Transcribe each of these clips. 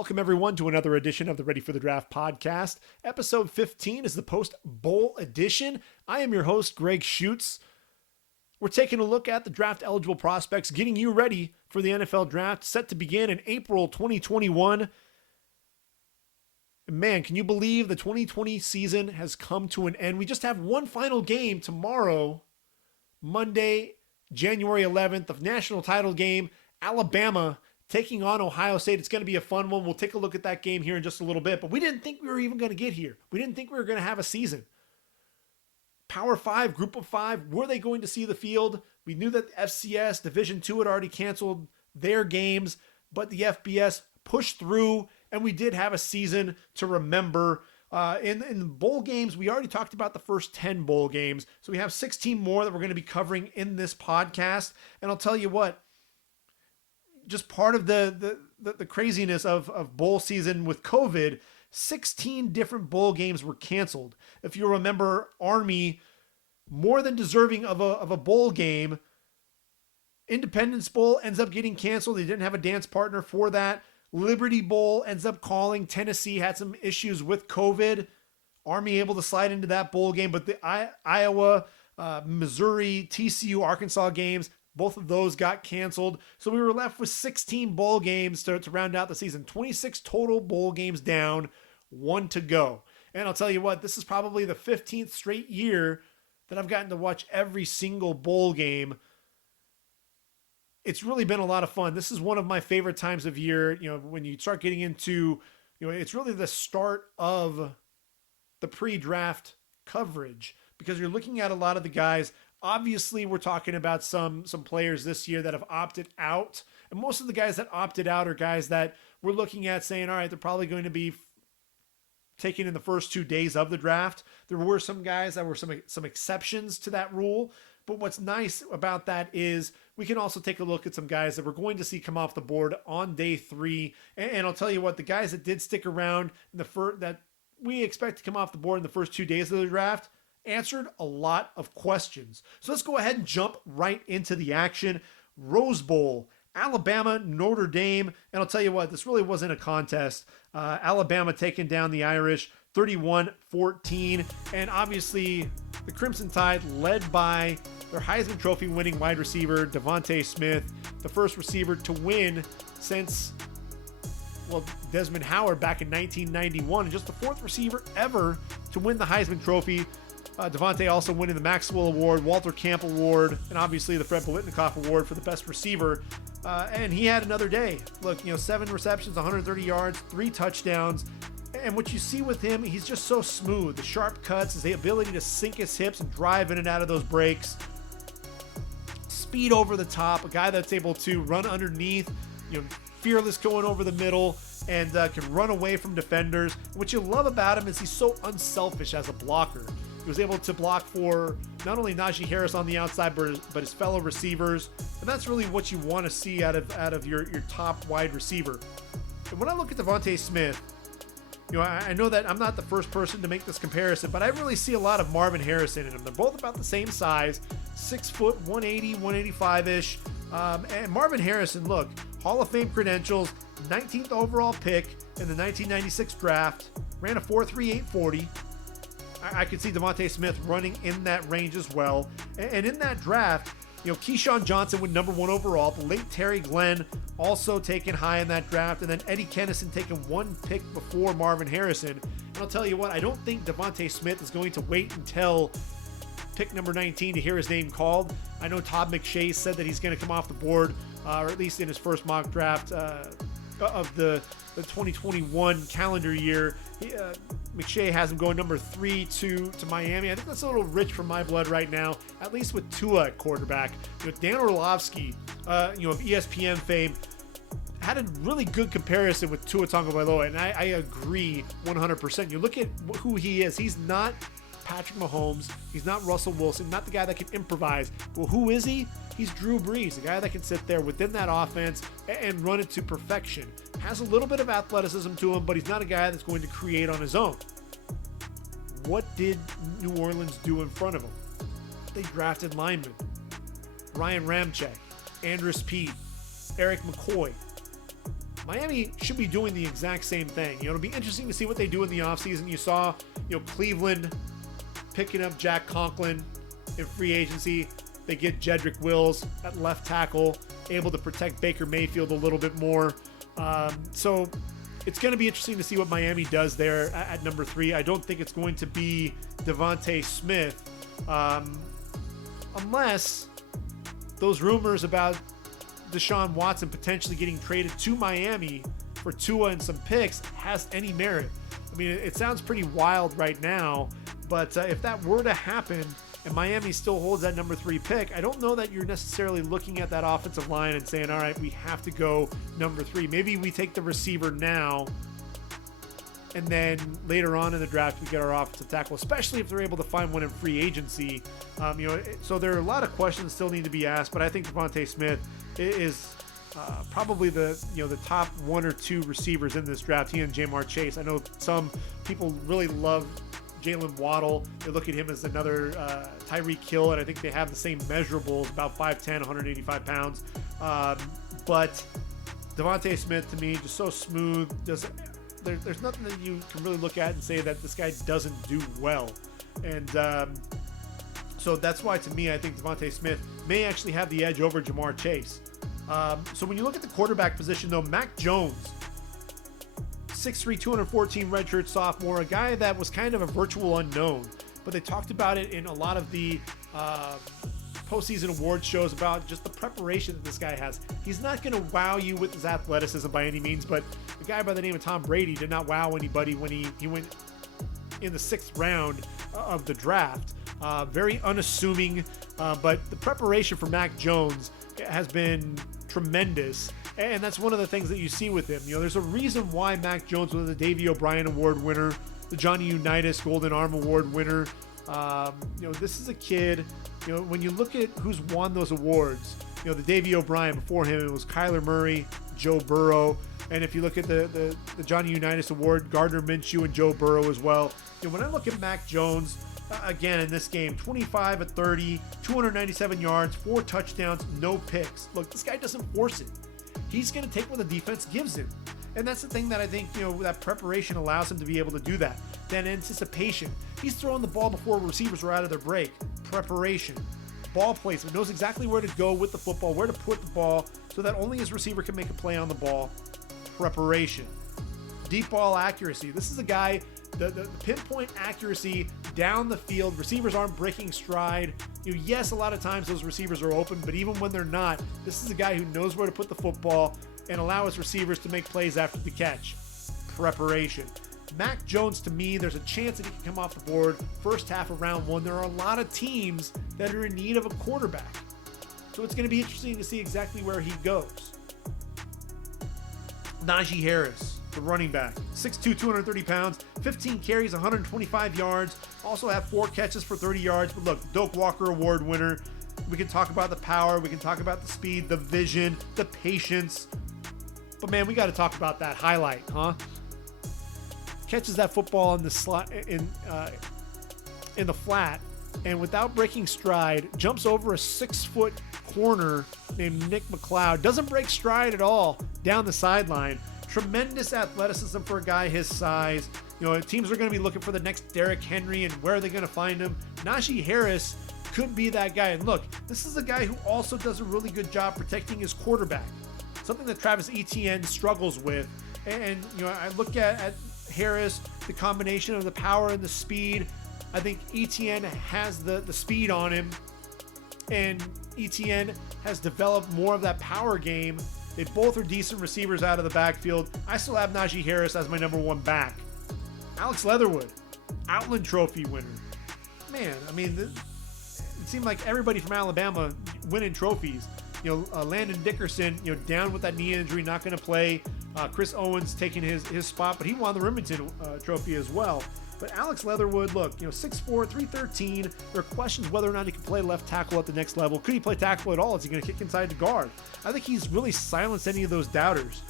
Welcome, everyone, to another edition of the Ready for the Draft podcast. Episode 15 is the post-bowl edition. I am your host, Gregg Schutze. We're taking a look at the draft-eligible prospects, getting you ready for the NFL Draft, set to begin in April 2021. And man, can you believe the 2020 season has come to an end? We just have one final game tomorrow, Monday, January 11th, the national title game, Alabama taking on Ohio State. It's going to be a fun one. We'll take a look at that game here in just a little bit, but we didn't think we were even going to get here. We didn't think we were going to have a season. Power 5, Group of 5, were they going to see the field? We knew that FCS Division II had already canceled their games, but the FBS pushed through, and we did have a season to remember. In bowl games, we already talked about the first 10 bowl games, so we have 16 more that we're going to be covering in this podcast, and I'll tell you what, just part of the craziness of bowl season with COVID, 16 different bowl games were canceled. If you remember, Army, more than deserving of a bowl game. Independence Bowl ends up getting canceled. They didn't have a dance partner for that. Liberty Bowl ends up calling. Tennessee had some issues with COVID. Army able to slide into that bowl game, but the Iowa, Missouri, TCU, Arkansas games, both of those got canceled. So we were left with 16 bowl games to round out the season. 26 total bowl games down, 1 to go. And I'll tell you what, this is probably the 15th straight year that I've gotten to watch every single bowl game. It's really been a lot of fun. This is one of my favorite times of year. You know, when you start getting into, it's really the start of the pre-draft coverage, because you're looking at a lot of the guys. Obviously, we're talking about some players this year that have opted out. And most of the guys that opted out are guys that we're looking at saying, all right, they're probably going to be taken in the first 2 days of the draft. There were some guys that were some exceptions to that rule. But what's nice about that is we can also take a look at some guys that we're going to see come off the board on day 3. And I'll tell you what, the guys that did stick around in that we expect to come off the board in the first 2 days of the draft answered a lot of questions. So let's go ahead and jump right into the action. Rose Bowl, Alabama, Notre Dame. And I'll tell you what, this really wasn't a contest. Alabama taking down the Irish 31-14. And obviously the Crimson Tide led by their Heisman Trophy winning wide receiver, Devontae Smith, the first receiver to win since, Desmond Howard back in 1991, and just the 4th receiver ever to win the Heisman Trophy. Devontae also winning the Maxwell Award, Walter Camp Award, and obviously the Fred Biletnikoff Award for the best receiver. And he had another day. Look, 7 receptions, 130 yards, 3 touchdowns. And what you see with him, he's just so smooth. The sharp cuts, the ability to sink his hips and drive in and out of those breaks. Speed over the top, a guy that's able to run underneath, fearless going over the middle, and can run away from defenders. And what you love about him is he's so unselfish as a blocker. He was able to block for not only Najee Harris on the outside, but his fellow receivers. And that's really what you want to see out of your top wide receiver. And when I look at Devontae Smith, I know that I'm not the first person to make this comparison, but I really see a lot of Marvin Harrison in him. They're both about the same size, 6 foot, 180, 185-ish. And Marvin Harrison, look, Hall of Fame credentials, 19th overall pick in the 1996 draft, ran a 4.38 40. I could see Devontae Smith running in that range as well. And in that draft, Keyshawn Johnson went number 1 overall. The late Terry Glenn also taken high in that draft. And then Eddie Kennison taken 1 pick before Marvin Harrison. And I'll tell you what, I don't think Devontae Smith is going to wait until pick number 19 to hear his name called. I know Todd McShay said that he's going to come off the board, or at least in his first mock draft of the 2021 calendar year. McShay has him going number 3 to Miami. I think that's a little rich for my blood right now, at least with Tua at quarterback. Dan Orlovsky, of ESPN fame, had a really good comparison with Tua Tagovailoa, and I agree 100%. You look at who he is. He's not Patrick Mahomes. He's not Russell Wilson, not the guy that can improvise. Well, who is he? He's Drew Brees, the guy that can sit there within that offense and run it to perfection. Has a little bit of athleticism to him, but he's not a guy that's going to create on his own. What did New Orleans do in front of him? They drafted linemen. Ryan Ramczyk, Andrus Peat, Eric McCoy. Miami should be doing the exact same thing. It'll be interesting to see what they do in the offseason. You saw, Cleveland picking up Jack Conklin in free agency. They get Jedrick Wills at left tackle, able to protect Baker Mayfield a little bit more. So it's going to be interesting to see what Miami does there at number 3. I don't think it's going to be Devontae Smith, unless those rumors about Deshaun Watson potentially getting traded to Miami for Tua and some picks has any merit. I mean, it sounds pretty wild right now, but if that were to happen and Miami still holds that number 3 pick, I don't know that you're necessarily looking at that offensive line and saying, all right, we have to go number 3. Maybe we take the receiver now, and then later on in the draft, we get our offensive tackle, especially if they're able to find one in free agency. So there are a lot of questions still need to be asked, but I think Devontae Smith is probably the top 1 or 2 receivers in this draft. He and Jamar Chase. I know some people really love Jalen Waddle. They look at him as another Tyreek Hill, and I think they have the same measurables, about 5'10", 185 pounds. But Devontae Smith, to me, just so smooth. There's nothing that you can really look at and say that this guy doesn't do well. And so that's why, to me, I think Devontae Smith may actually have the edge over Jamar Chase. So when you look at the quarterback position, though, Mac Jones, 6'3", 214 redshirt sophomore, a guy that was kind of a virtual unknown, but they talked about it in a lot of the postseason awards shows about just the preparation that this guy has. He's not going to wow you with his athleticism by any means, but a guy by the name of Tom Brady did not wow anybody when he went in the 6th round of the draft. Very unassuming, but the preparation for Mac Jones has been tremendous. And that's one of the things that you see with him. There's a reason why Mac Jones was the Davey O'Brien Award winner, the Johnny Unitas Golden Arm Award winner. This is a kid, when you look at who's won those awards, the Davey O'Brien, before him, it was Kyler Murray, Joe Burrow. And if you look at the Johnny Unitas Award, Gardner Minshew and Joe Burrow as well. When I look at Mac Jones, again in this game, 25 of 30, 297 yards, 4 touchdowns, no picks. Look, this guy doesn't force it. He's going to take what the defense gives him. And that's the thing that I think, that preparation allows him to be able to do that. Then anticipation. He's throwing the ball before receivers are out of their break. Preparation. Ball placement. Knows exactly where to go with the football, where to put the ball, so that only his receiver can make a play on the ball. Preparation. Deep ball accuracy. This is a guy, the pinpoint accuracy down the field. Receivers aren't breaking stride. Yes, a lot of times those receivers are open, but even when they're not, this is a guy who knows where to put the football and allow his receivers to make plays after the catch. Preparation. Mac Jones, to me, there's a chance that he can come off the board first half of round 1. There are a lot of teams that are in need of a quarterback. So it's going to be interesting to see exactly where he goes. Najee Harris, the running back, 6'2", 230 pounds, 15 carries, 125 yards, also have 4 catches for 30 yards. But look, Doak Walker Award winner. We can talk about the power, we can talk about the speed, the vision, the patience. But man, we got to talk about that highlight, huh? Catches that football in the slot in the flat, and without breaking stride, jumps over a 6-foot corner named Nick McLeod. Doesn't break stride at all down the sideline. Tremendous athleticism for a guy his size. Teams are going to be looking for the next Derrick Henry, and where are they going to find him? Najee Harris could be that guy. And look, this is a guy who also does a really good job protecting his quarterback, something that Travis Etienne struggles with. And I look at Harris, the combination of the power and the speed. I think Etienne has the speed on him, and Etienne has developed more of that power game. They both are decent receivers out of the backfield. I still have Najee Harris as my number 1 back. Alex Leatherwood, Outland Trophy winner. Man, I mean, it seemed like everybody from Alabama winning trophies. Landon Dickerson, down with that knee injury, not going to play. Chris Owens taking his spot, but he won the Remington Trophy as well. But Alex Leatherwood, look, 6'4", 313. There are questions whether or not he can play left tackle at the next level. Could he play tackle at all? Is he going to kick inside the guard? I think he's really silenced any of those doubters.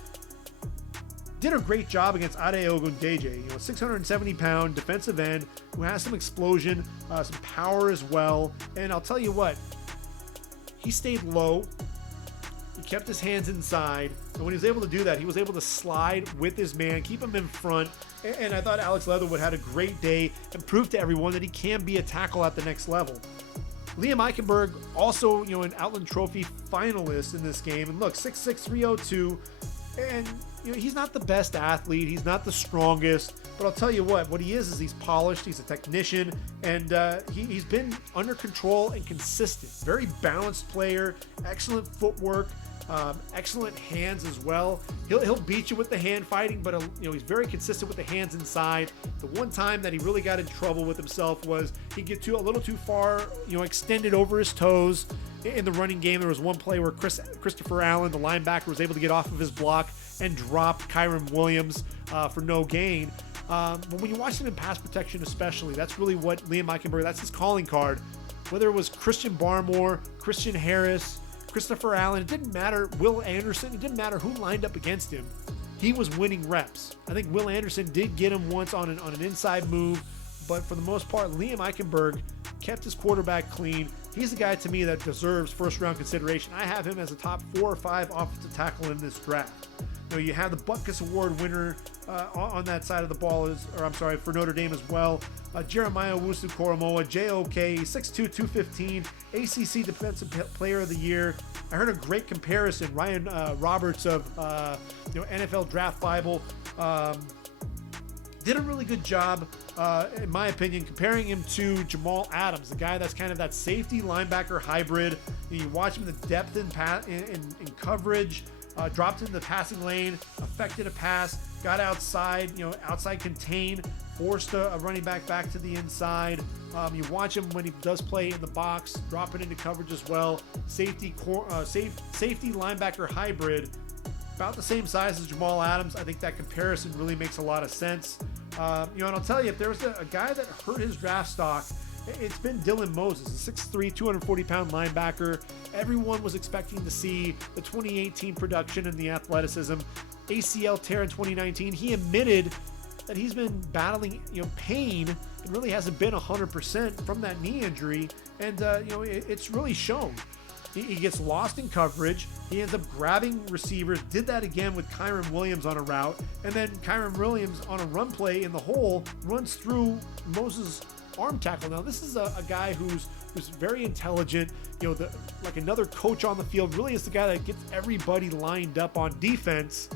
Did a great job against Ade Ogundeji, 670-pound defensive end who has some explosion, some power as well. And I'll tell you what, he stayed low. He kept his hands inside, and when he was able to do that, he was able to slide with his man, keep him in front, and I thought Alex Leatherwood had a great day and proved to everyone that he can be a tackle at the next level. Liam Eichenberg, also, an Outland Trophy finalist in this game, and look, 6'6", 302, and he's not the best athlete, he's not the strongest, but I'll tell you what he is he's polished, he's a technician, and he's been under control and consistent. Very balanced player, excellent footwork, excellent hands as well. He'll beat you with the hand fighting, but he's very consistent with the hands inside. The one time that he really got in trouble with himself was he'd get a little too far, extended over his toes in the running game. There was one play where Christopher Allen, the linebacker, was able to get off of his block and drop Kyron Williams for no gain. But when you watch him in pass protection especially, that's really what Liam Eichenberg, that's his calling card. Whether it was Christian Barmore, Christian Harris, Christopher Allen, it didn't matter, Will Anderson, it didn't matter who lined up against him. He was winning reps. I think Will Anderson did get him once on an inside move, but for the most part, Liam Eichenberg kept his quarterback clean. He's the guy to me that deserves first-round consideration. I have him as a top 4 or 5 offensive tackle in this draft. You have the Butkus Award winner on that side of the ball, for Notre Dame as well. Jeremiah Owusu-Koramoah, JOK, 6'2", 215, ACC Defensive Player of the Year. I heard a great comparison. Ryan Roberts of NFL Draft Bible did a really good job, in my opinion, comparing him to Jamal Adams, the guy that's kind of that safety linebacker hybrid. You watch him, the depth in coverage. Dropped in the passing lane, affected a pass, got outside, outside contain, forced a running back to the inside. You watch him when he does play in the box, drop it into coverage as well. Safety linebacker hybrid, about the same size as Jamal Adams. I think that comparison really makes a lot of sense. And I'll tell you, if there was a guy that hurt his draft stock, it's been Dylan Moses, a 6'3", 240-pound linebacker. Everyone was expecting to see the 2018 production and the athleticism. ACL tear in 2019. He admitted that he's been battling, pain and really hasn't been 100% from that knee injury. And, it's really shown. He gets lost in coverage. He ends up grabbing receivers. Did that again with Kyron Williams on a route. And then Kyron Williams on a run play in the hole runs through Moses' arm tackle. Now, this is a guy who's very intelligent, like another coach on the field, really is the guy that gets everybody lined up on defense.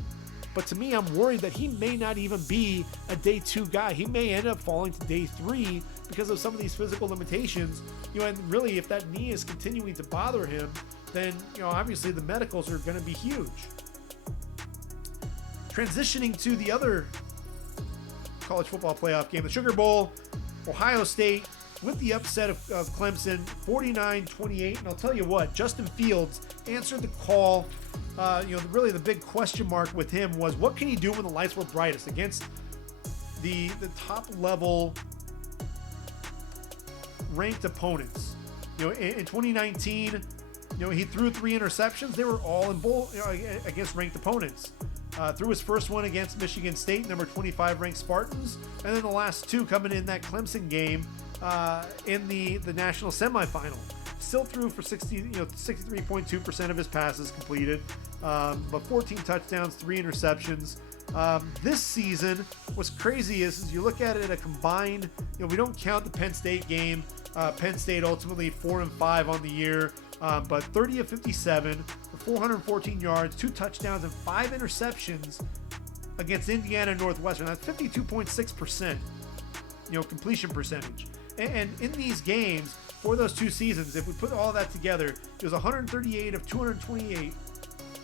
But to me, I'm worried that he may not even be a day 2 guy. He may end up falling to day 3 because of some of these physical limitations. And really, if that knee is continuing to bother him, then, obviously the medicals are going to be huge. Transitioning to the other college football playoff game, the Sugar Bowl, Ohio State with the upset of Clemson, 49-28. And I'll tell you what, Justin Fields answered the call. Really the big question mark with him was, what can he do when the lights were brightest against the top level ranked opponents? In 2019, he threw 3 interceptions. They were all in bowl against ranked opponents. Threw his first one against Michigan State, number 25 ranked Spartans, and then the last 2 coming in that Clemson game in the national semifinal. Still threw for 63.2% of his passes completed, but 14 touchdowns, 3 interceptions. This season, what's crazy is you look at it at a combined, we don't count the Penn State game. Penn State ultimately 4-5 on the year, but 30 of 57 for 414 yards, 2 touchdowns, and 5 interceptions against Indiana and Northwestern. That's 52.6%, completion percentage. And in these games, for those 2 seasons, if we put all that together, it was 138 of 228,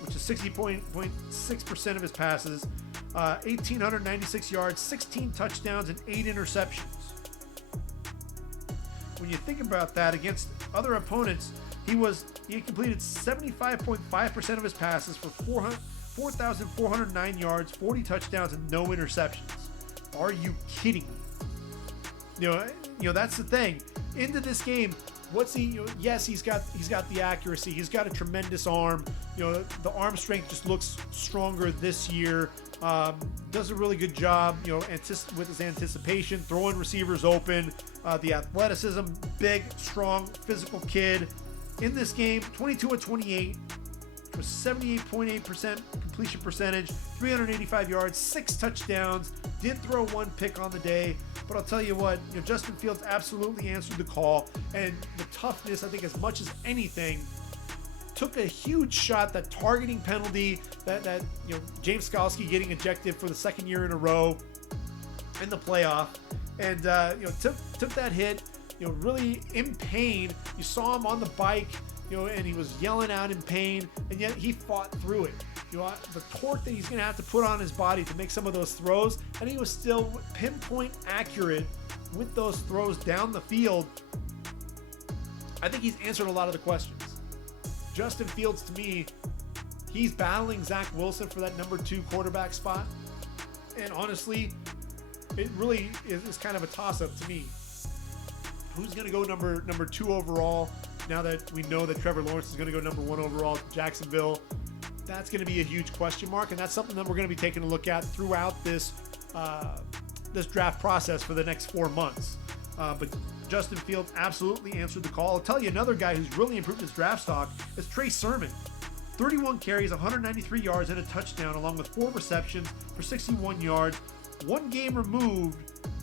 which is 60.6% of his passes, 1,896 yards, 16 touchdowns, and 8 interceptions. When you think about that against other opponents, he completed 75.5% of his passes for 4,409 yards, 40 touchdowns, and no interceptions. Are you kidding me? That's the thing. Into this game, what's he? Yes, he's got the accuracy. He's got a tremendous arm. The arm strength just looks stronger this year. Does a really good job. With his anticipation, throwing receivers open. The athleticism, big, strong, physical kid. In this game, 22 of 28, with 78.8% completion percentage, 385 yards, 6 touchdowns, did throw 1 pick on the day. But I'll tell you what, Justin Fields absolutely answered the call, and the toughness, I think, as much as anything, took a huge shot. That targeting penalty, that James Skalski getting ejected for the 2nd year in a row in the playoff, and took that hit, really in pain. You saw him on the bike, and he was yelling out in pain, and yet he fought through it. The torque that he's going to have to put on his body to make some of those throws, and he was still pinpoint accurate with those throws down the field. I think he's answered a lot of the questions. Justin Fields, to me, he's battling Zach Wilson for that number 2 quarterback spot. And honestly, it really is kind of a toss-up to me. Who's going to go number 2 overall now that we know that Trevor Lawrence is going to go number 1 overall to Jacksonville? That's going to be a huge question mark, and that's something that we're going to be taking a look at throughout this draft process for the next 4 months. But Justin Fields absolutely answered the call. I'll tell you another guy who's really improved his draft stock is Trey Sermon. 31 carries, 193 yards, and a touchdown, along with 4 receptions for 61 yards. 1 game removed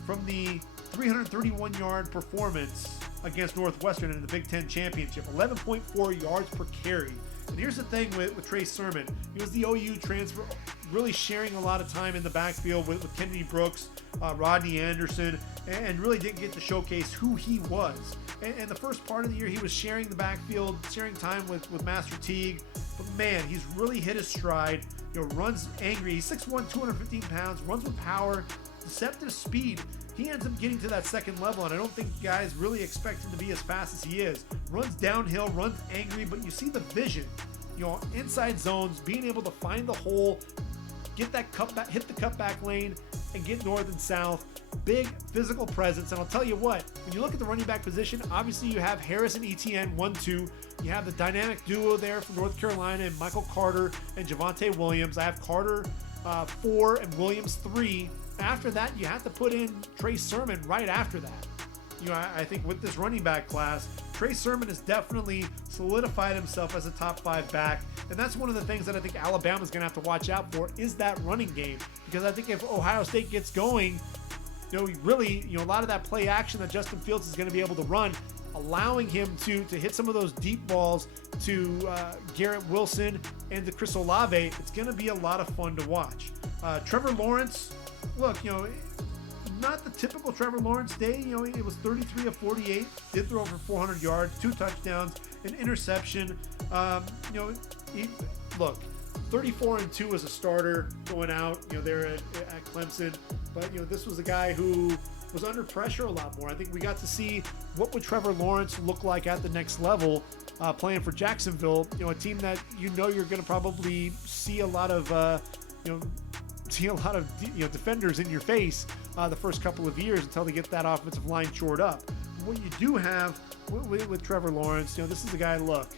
from the 331-yard performance against Northwestern in the Big Ten Championship. 11.4 yards per carry. And here's the thing with Trey Sermon. He was the OU transfer, really sharing a lot of time in the backfield with Kennedy Brooks, Rodney Anderson, and really didn't get to showcase who he was. And the first part of the year, he was sharing the backfield, sharing time with Master Teague. But man, he's really hit his stride. Runs angry. He's 6'1", 215 pounds, runs with power, deceptive speed. He ends up getting to that 2nd level, and I don't think guys really expect him to be as fast as he is. Runs downhill, runs angry, but you see the vision. Inside zones, being able to find the hole, get that cutback, hit the cutback lane, and get north and south. Big physical presence, and I'll tell you what, when you look at the running back position, obviously you have Harris and Etienne 1-2. You have the dynamic duo there from North Carolina and Michael Carter and Javonte Williams. I have Carter 4 and Williams 3. After that, you have to put in Trey Sermon right after that. I think with this running back class, Trey Sermon has definitely solidified himself as a top 5 back. And that's one of the things that I think Alabama's going to have to watch out for is that running game. Because I think if Ohio State gets going, really, a lot of that play action that Justin Fields is going to be able to run, allowing him to hit some of those deep balls to Garrett Wilson and to Chris Olave, it's going to be a lot of fun to watch. Trevor Lawrence, look, not the typical Trevor Lawrence day. It was 33 of 48, did throw over 400 yards, 2 touchdowns, an interception. Look, 34-2 as a starter going out, there at Clemson. But, this was a guy who was under pressure a lot more. I think we got to see what would Trevor Lawrence look like at the next level, playing for Jacksonville, a team that you're going to probably see a lot of, defenders in your face the first couple of years until they get that offensive line shored up. What you do have with Trevor Lawrence, this is a guy, look,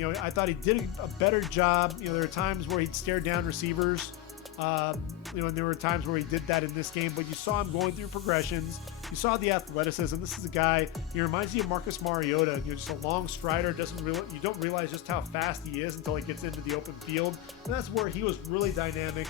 I thought he did a better job. There are times where he'd stare down receivers, and there were times where he did that in this game, but you saw him going through progressions. You saw the athleticism. This is a guy, he reminds you of Marcus Mariota, just a long strider. You don't realize just how fast he is until he gets into the open field. And that's where he was really dynamic.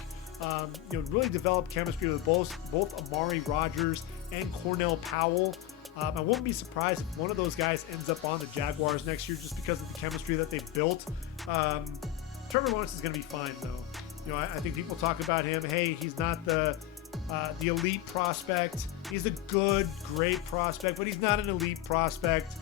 Really developed chemistry with both Amari Rodgers and Cornell Powell. I won't be surprised if one of those guys ends up on the Jaguars next year just because of the chemistry that they've built. Trevor Lawrence is going to be fine, though. I think people talk about him. Hey, he's not the elite prospect. He's a good, great prospect, but he's not an elite prospect.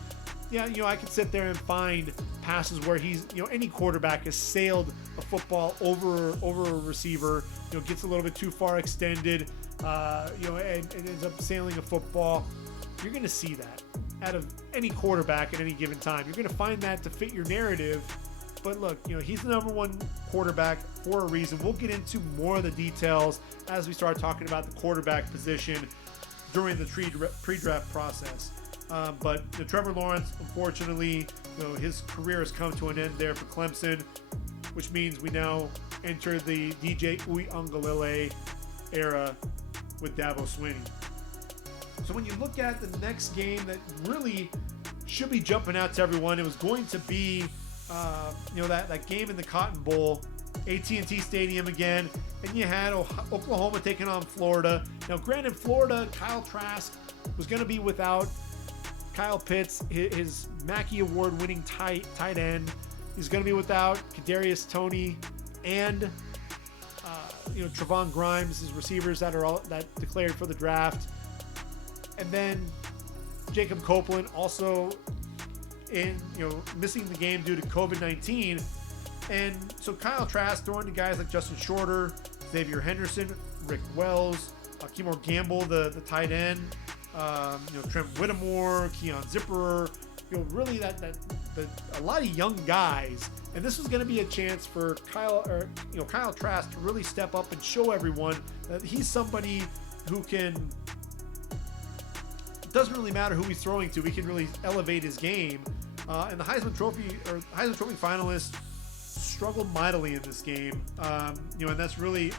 Yeah, I could sit there and find passes where he's, any quarterback has sailed a football over a receiver, gets a little bit too far extended, and ends up sailing a football. You're going to see that out of any quarterback at any given time. You're going to find that to fit your narrative. But look, he's the number 1 quarterback for a reason. We'll get into more of the details as we start talking about the quarterback position during the pre-draft process. But Trevor Lawrence, unfortunately, his career has come to an end there for Clemson, which means we now enter the DJ Uiagalelei era with Dabo Swinney. So when you look at the next game that really should be jumping out to everyone, it was going to be that game in the Cotton Bowl, AT&T Stadium again, and you had Oklahoma taking on Florida. Now, granted, Florida, Kyle Trask was going to be without Kyle Pitts, his Mackey Award-winning tight end. He's going to be without Kadarius Toney and Trevon Grimes, his receivers that declared for the draft, and then Jacob Copeland also missing the game due to COVID-19. And so Kyle Trask throwing to guys like Justin Shorter, Xavier Henderson, Rick Wells, Kemore Gamble, the tight end, Trent Whittemore, Keon Zipperer, really a lot of young guys. And this was going to be a chance for Kyle Trask to really step up and show everyone that he's somebody who can, it doesn't really matter who he's throwing to, he can really elevate his game. And the Heisman Trophy finalists struggled mightily in this game. And that's really,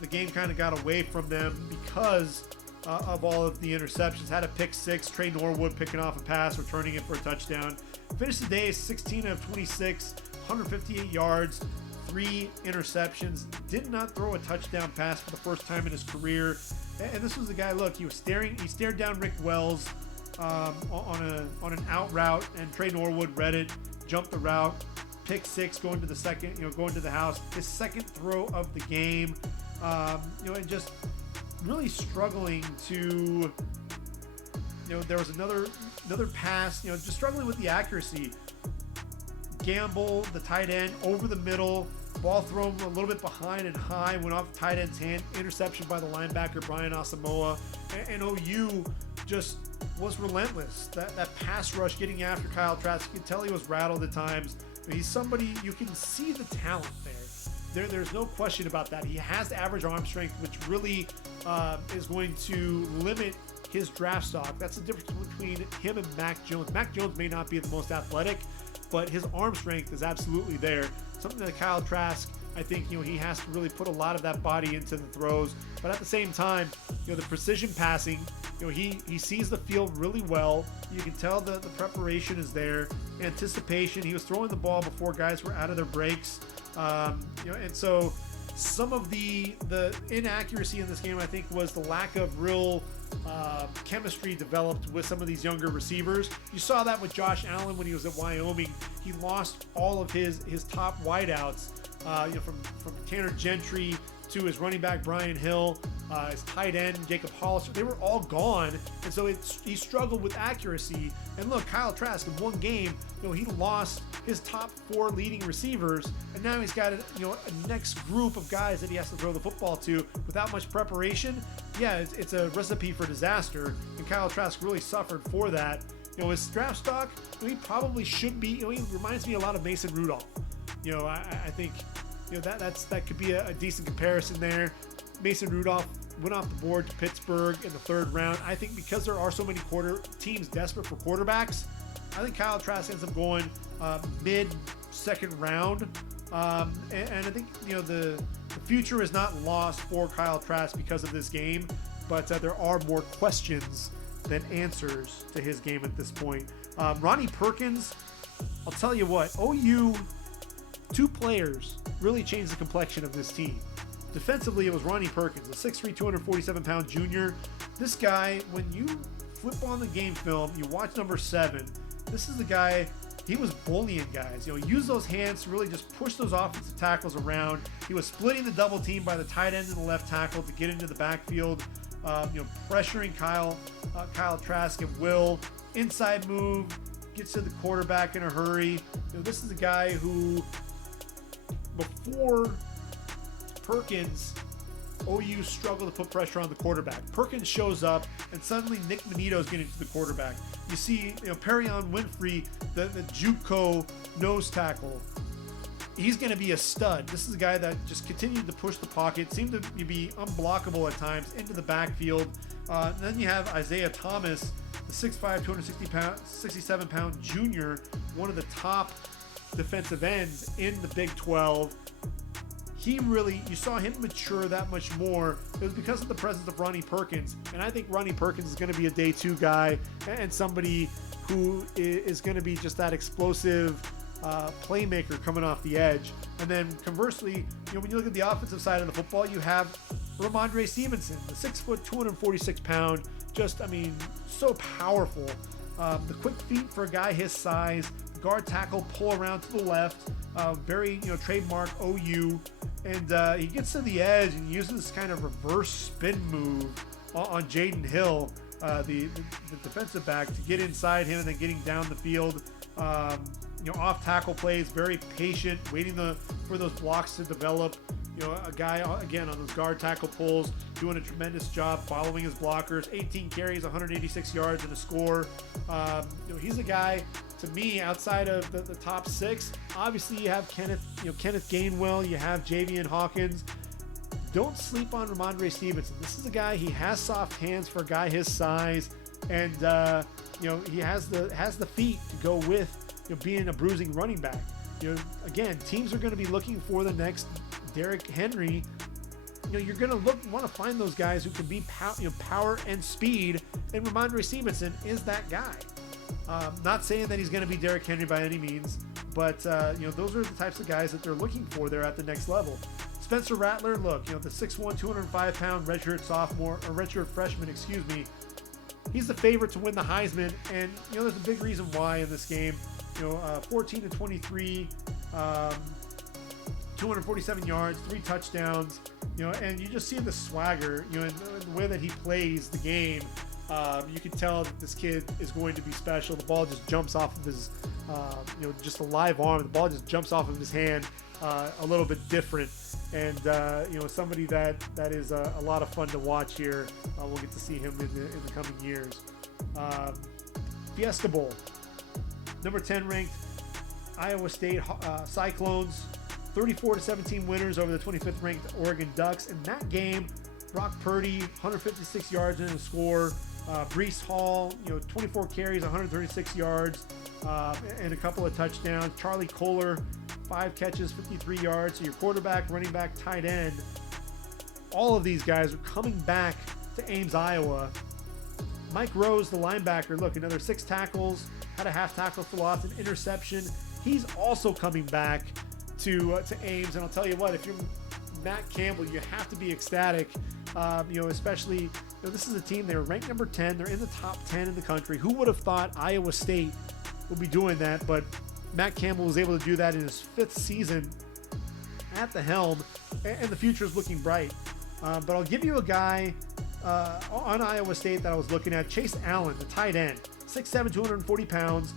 the game kind of got away from them because of all of the interceptions. Had a pick six, Trey Norwood picking off a pass, returning it for a touchdown. Finished the day 16 of 26, 158 yards, 3 interceptions. Did not throw a touchdown pass for the first time in his career. And this was the guy, look, he stared down Rick Wells on an out route, and Trey Norwood read it, jumped the route, pick six, going to the house. His second throw of the game, and just really struggling to, there was another pass, just struggling with the accuracy. Gamble, the tight end, over the middle, ball thrown a little bit behind and high, went off the tight end's hand, interception by the linebacker Brian Asamoah, and OU just was relentless. That pass rush getting after Kyle Trask, you can tell he was rattled at times. He's somebody, you can see the talent there. There's no question about that. He has the average arm strength, which really is going to limit his draft stock. That's the difference between him and Mac Jones. Mac Jones may not be the most athletic, but his arm strength is absolutely there. Something that Kyle Trask, I think, he has to really put a lot of that body into the throws. But at the same time, the precision passing, he sees the field really well. You can tell the preparation is there. Anticipation. He was throwing the ball before guys were out of their breaks. And so some of the inaccuracy in this game, I think, was the lack of real chemistry developed with some of these younger receivers. You saw that with Josh Allen when he was at Wyoming. He lost all of his top wideouts, from Tanner Gentry to his running back Brian Hill, his tight end Jacob Hollister. They were all gone, and so he struggled with accuracy. And look, Kyle Trask in one game, he lost his top 4 leading receivers, and now he's got a next group of guys that he has to throw the football to without much preparation. Yeah, it's a recipe for disaster, and Kyle Trask really suffered for that. His draft stock, he probably should be. He reminds me a lot of Mason Rudolph. I think that could be a decent comparison there. Mason Rudolph went off the board to Pittsburgh in the 3rd round. I think because there are so many teams desperate for quarterbacks, I think Kyle Trask ends up going mid-2nd round. And I think the future is not lost for Kyle Trask because of this game, but there are more questions than answers to his game at this point. Ronnie Perkins, I'll tell you what, OU, 2 players really changed the complexion of this team. Defensively, it was Ronnie Perkins, a 6'3", 247-pound junior. This guy, when you flip on the game film, you watch number 7, this is the guy, he was bullying guys. Use those hands to really just push those offensive tackles around. He was splitting the double team by the tight end and the left tackle to get into the backfield, pressuring Kyle Trask at will. Inside move, gets to the quarterback in a hurry. This is a guy who, before Perkins, OU struggled to put pressure on the quarterback. Perkins shows up, and suddenly Nick Manito's getting to the quarterback. You see, Perion Winfrey, the JUCO nose tackle. He's going to be a stud. This is a guy that just continued to push the pocket, seemed to be unblockable at times into the backfield. And then you have Isaiah Thomas, the 6'5", 267-pound junior, one of the top defensive ends in the Big 12. You saw him mature that much more. It was because of the presence of Ronnie Perkins. And I think Ronnie Perkins is going to be a day 2 guy and somebody who is going to be just that explosive playmaker coming off the edge. And then conversely, when you look at the offensive side of the football, you have Ramondre Stevenson, the 6 foot, 246 pound, so powerful. The quick feet for a guy his size, guard tackle, pull around to the left, very, trademark OU. And he gets to the edge and uses this kind of reverse spin move on Jaden Hill, the defensive back, to get inside him and then getting down the field. Off tackle plays, very patient, waiting for those blocks to develop. A guy, again, on those guard tackle pulls, doing a tremendous job following his blockers. 18 carries, 186 yards, and a score. He's a guy, to me, outside of the top six. Obviously, you have Kenneth Gainwell, you have Javian Hawkins. Don't sleep on Ramondre Stevenson. This is a guy, he has soft hands for a guy his size, and he has the feet to go with being a bruising running back. Again, teams are going to be looking for the next Derrick Henry. You're going to want to find those guys who can be power and speed, and Ramondre Stevenson is that guy. Not saying that he's going to be Derrick Henry by any means, but those are the types of guys that they're looking for there at the next level. Spencer Rattler, look, the 6'1", 205-pound redshirt freshman, he's the favorite to win the Heisman, and there's a big reason why in this game. 14 to 23, 247 yards, 3 touchdowns, and you just see the swagger, and the way that he plays the game. You can tell that this kid is going to be special. The ball just jumps off of his, just a live arm. The ball just jumps off of his hand, a little bit different. And, somebody that is a lot of fun to watch here. We'll get to see him in the coming years. Fiesta Bowl. Number 10 ranked Iowa State Cyclones, 34-17 winners over the 25th ranked Oregon Ducks. In that game, Brock Purdy, 156 yards in a score. Breece Hall, 24 carries, 136 yards, and a couple of touchdowns. Charlie Kohler, 5 catches, 53 yards. So your quarterback, running back, tight end, all of these guys are coming back to Ames, Iowa. Mike Rose, the linebacker, look, another 6 tackles, had a half tackle for loss, an interception. He's also coming back to Ames, and I'll tell you what, if you're Matt Campbell, you have to be ecstatic. Especially, this is a team, they were ranked number 10. They're in the top 10 in the country. Who would have thought Iowa State would be doing that? But Matt Campbell was able to do that in his 5th season at the helm, and the future is looking bright. But I'll give you a guy on Iowa State that I was looking at, Chase Allen, the tight end, 6'7", 240 pounds,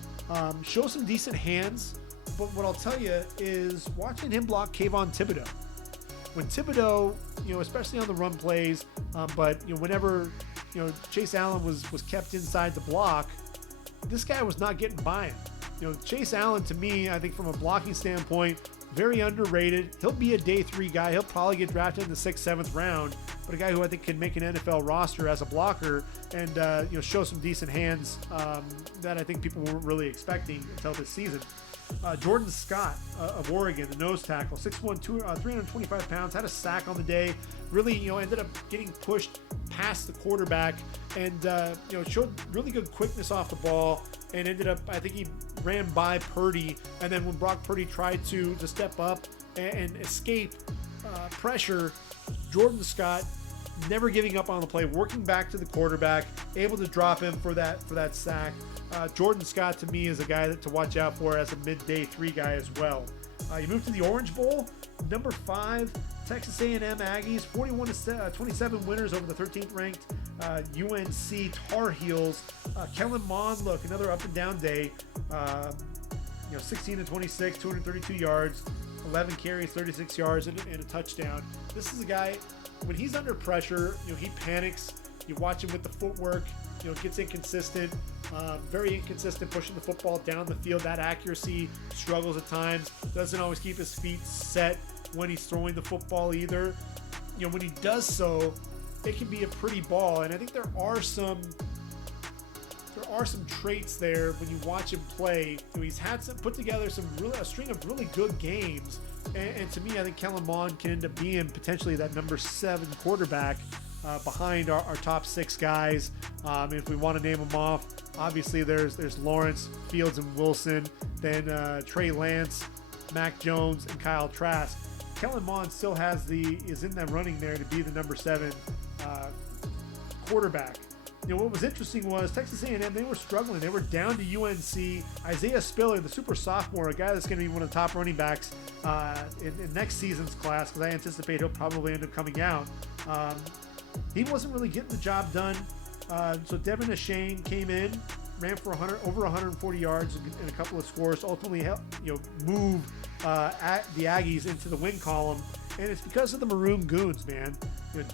shows some decent hands. But what I'll tell you is watching him block Kayvon Thibodeau. When Thibodeau, especially on the run plays, but whenever Chase Allen was kept inside the block, this guy was not getting by him. Chase Allen, to me, I think from a blocking standpoint, very underrated. He'll be a day 3 guy. He'll probably get drafted in the 6th, 7th round, but a guy who I think can make an NFL roster as a blocker and show some decent hands that I think people weren't really expecting until this season. Jordan Scott of Oregon, the nose tackle, 6'1", 325 pounds, had a sack on the day. Really, ended up getting pushed past the quarterback and, showed really good quickness off the ball and ended up, I think he ran by Purdy. And then when Brock Purdy tried to step up and escape pressure, Jordan Scott never giving up on the play, working back to the quarterback, able to drop him for that sack. Jordan Scott, to me, is a guy to watch out for as a mid-day 3 guy as well. You move to the Orange Bowl, number 5, Texas A&M Aggies, 41-27 winners over the 13th ranked UNC Tar Heels. Kellen Mond, look, another up and down day. 16-26, 232 yards, 11 carries, 36 yards, and a touchdown. This is a guy, when he's under pressure, he panics. You watch him with the footwork, gets inconsistent, very inconsistent pushing the football down the field. That accuracy struggles at times. Doesn't always keep his feet set when he's throwing the football either. When he does so, it can be a pretty ball. And I think there are some traits there when you watch him play. He's had put together a string of really good games. And to me, I think Kellen Mond can end up being potentially that number 7 quarterback behind our top 6 guys. If we want to name them off, obviously there's Lawrence, Fields, and Wilson. Then Trey Lance, Mac Jones, and Kyle Trask. Kellen Mond still is in that running there to be the number 7 quarterback. What was interesting was Texas A&M, they were struggling. They were down to UNC. Isaiah Spiller, the super sophomore, a guy that's going to be one of the top running backs in next season's class, because I anticipate he'll probably end up coming out. He wasn't really getting the job done. So Devin Ashane came in, ran for over 140 yards and a couple of scores, ultimately helped move the Aggies into the win column. And it's because of the Maroon Goons, man.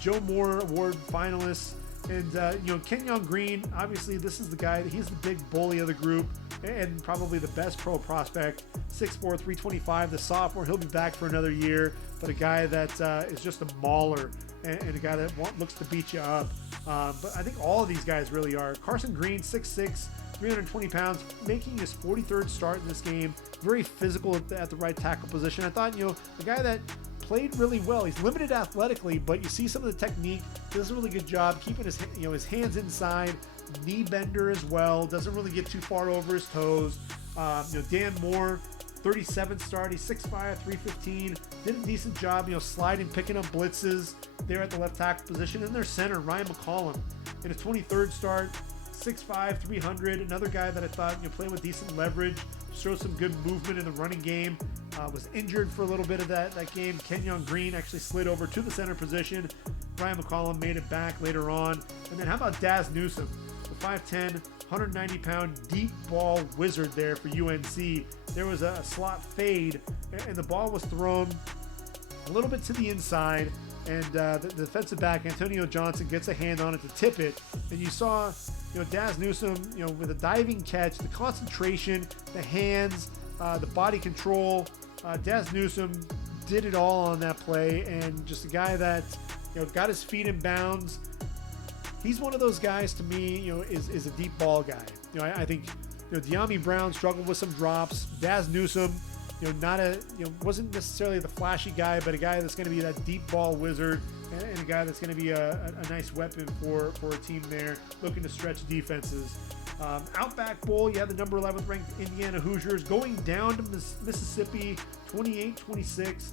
Joe Moore Award finalists. And, Kenyon Green, obviously this is the guy, he's the big bully of the group and probably the best pro prospect. 6'4", 325, the sophomore, he'll be back for another year, but a guy that is just a mauler and a guy that looks to beat you up. But I think all of these guys really are. Carson Green, 6'6", 320 pounds, making his 43rd start in this game. Very physical at the right tackle position. I thought, the guy that played really well. He's limited athletically, but you see some of the technique. Does a really good job keeping his hands inside, knee bender as well. Doesn't really get too far over his toes. Dan Moore, 37th start. He's 6'5", 315. Did a decent job, sliding, picking up blitzes there at the left tackle position. And their center, Ryan McCollum, in his 23rd start, 6'5", 300. Another guy that I thought, playing with decent leverage, showed some good movement in the running game. Was injured for a little bit of that game. Kenyon Green actually slid over to the center position. Ryan McCollum made it back later on. And then how about Daz Newsome, the 5'10", 190-pound deep ball wizard there for UNC. There was a slot fade, and the ball was thrown a little bit to the inside, and the defensive back, Antonio Johnson, gets a hand on it to tip it. And you saw, Daz Newsome, with a diving catch, the concentration, the hands, the body control. Daz Newsome did it all on that play, and just a guy that, got his feet in bounds. He's one of those guys to me, is a deep ball guy. I think, De'Ami Brown struggled with some drops. Daz Newsome, wasn't necessarily the flashy guy, but a guy that's going to be that deep ball wizard and a guy that's going to be a nice weapon for a team there looking to stretch defenses. Outback Bowl, you have the number 11th ranked Indiana Hoosiers going down to Mississippi, 28-26.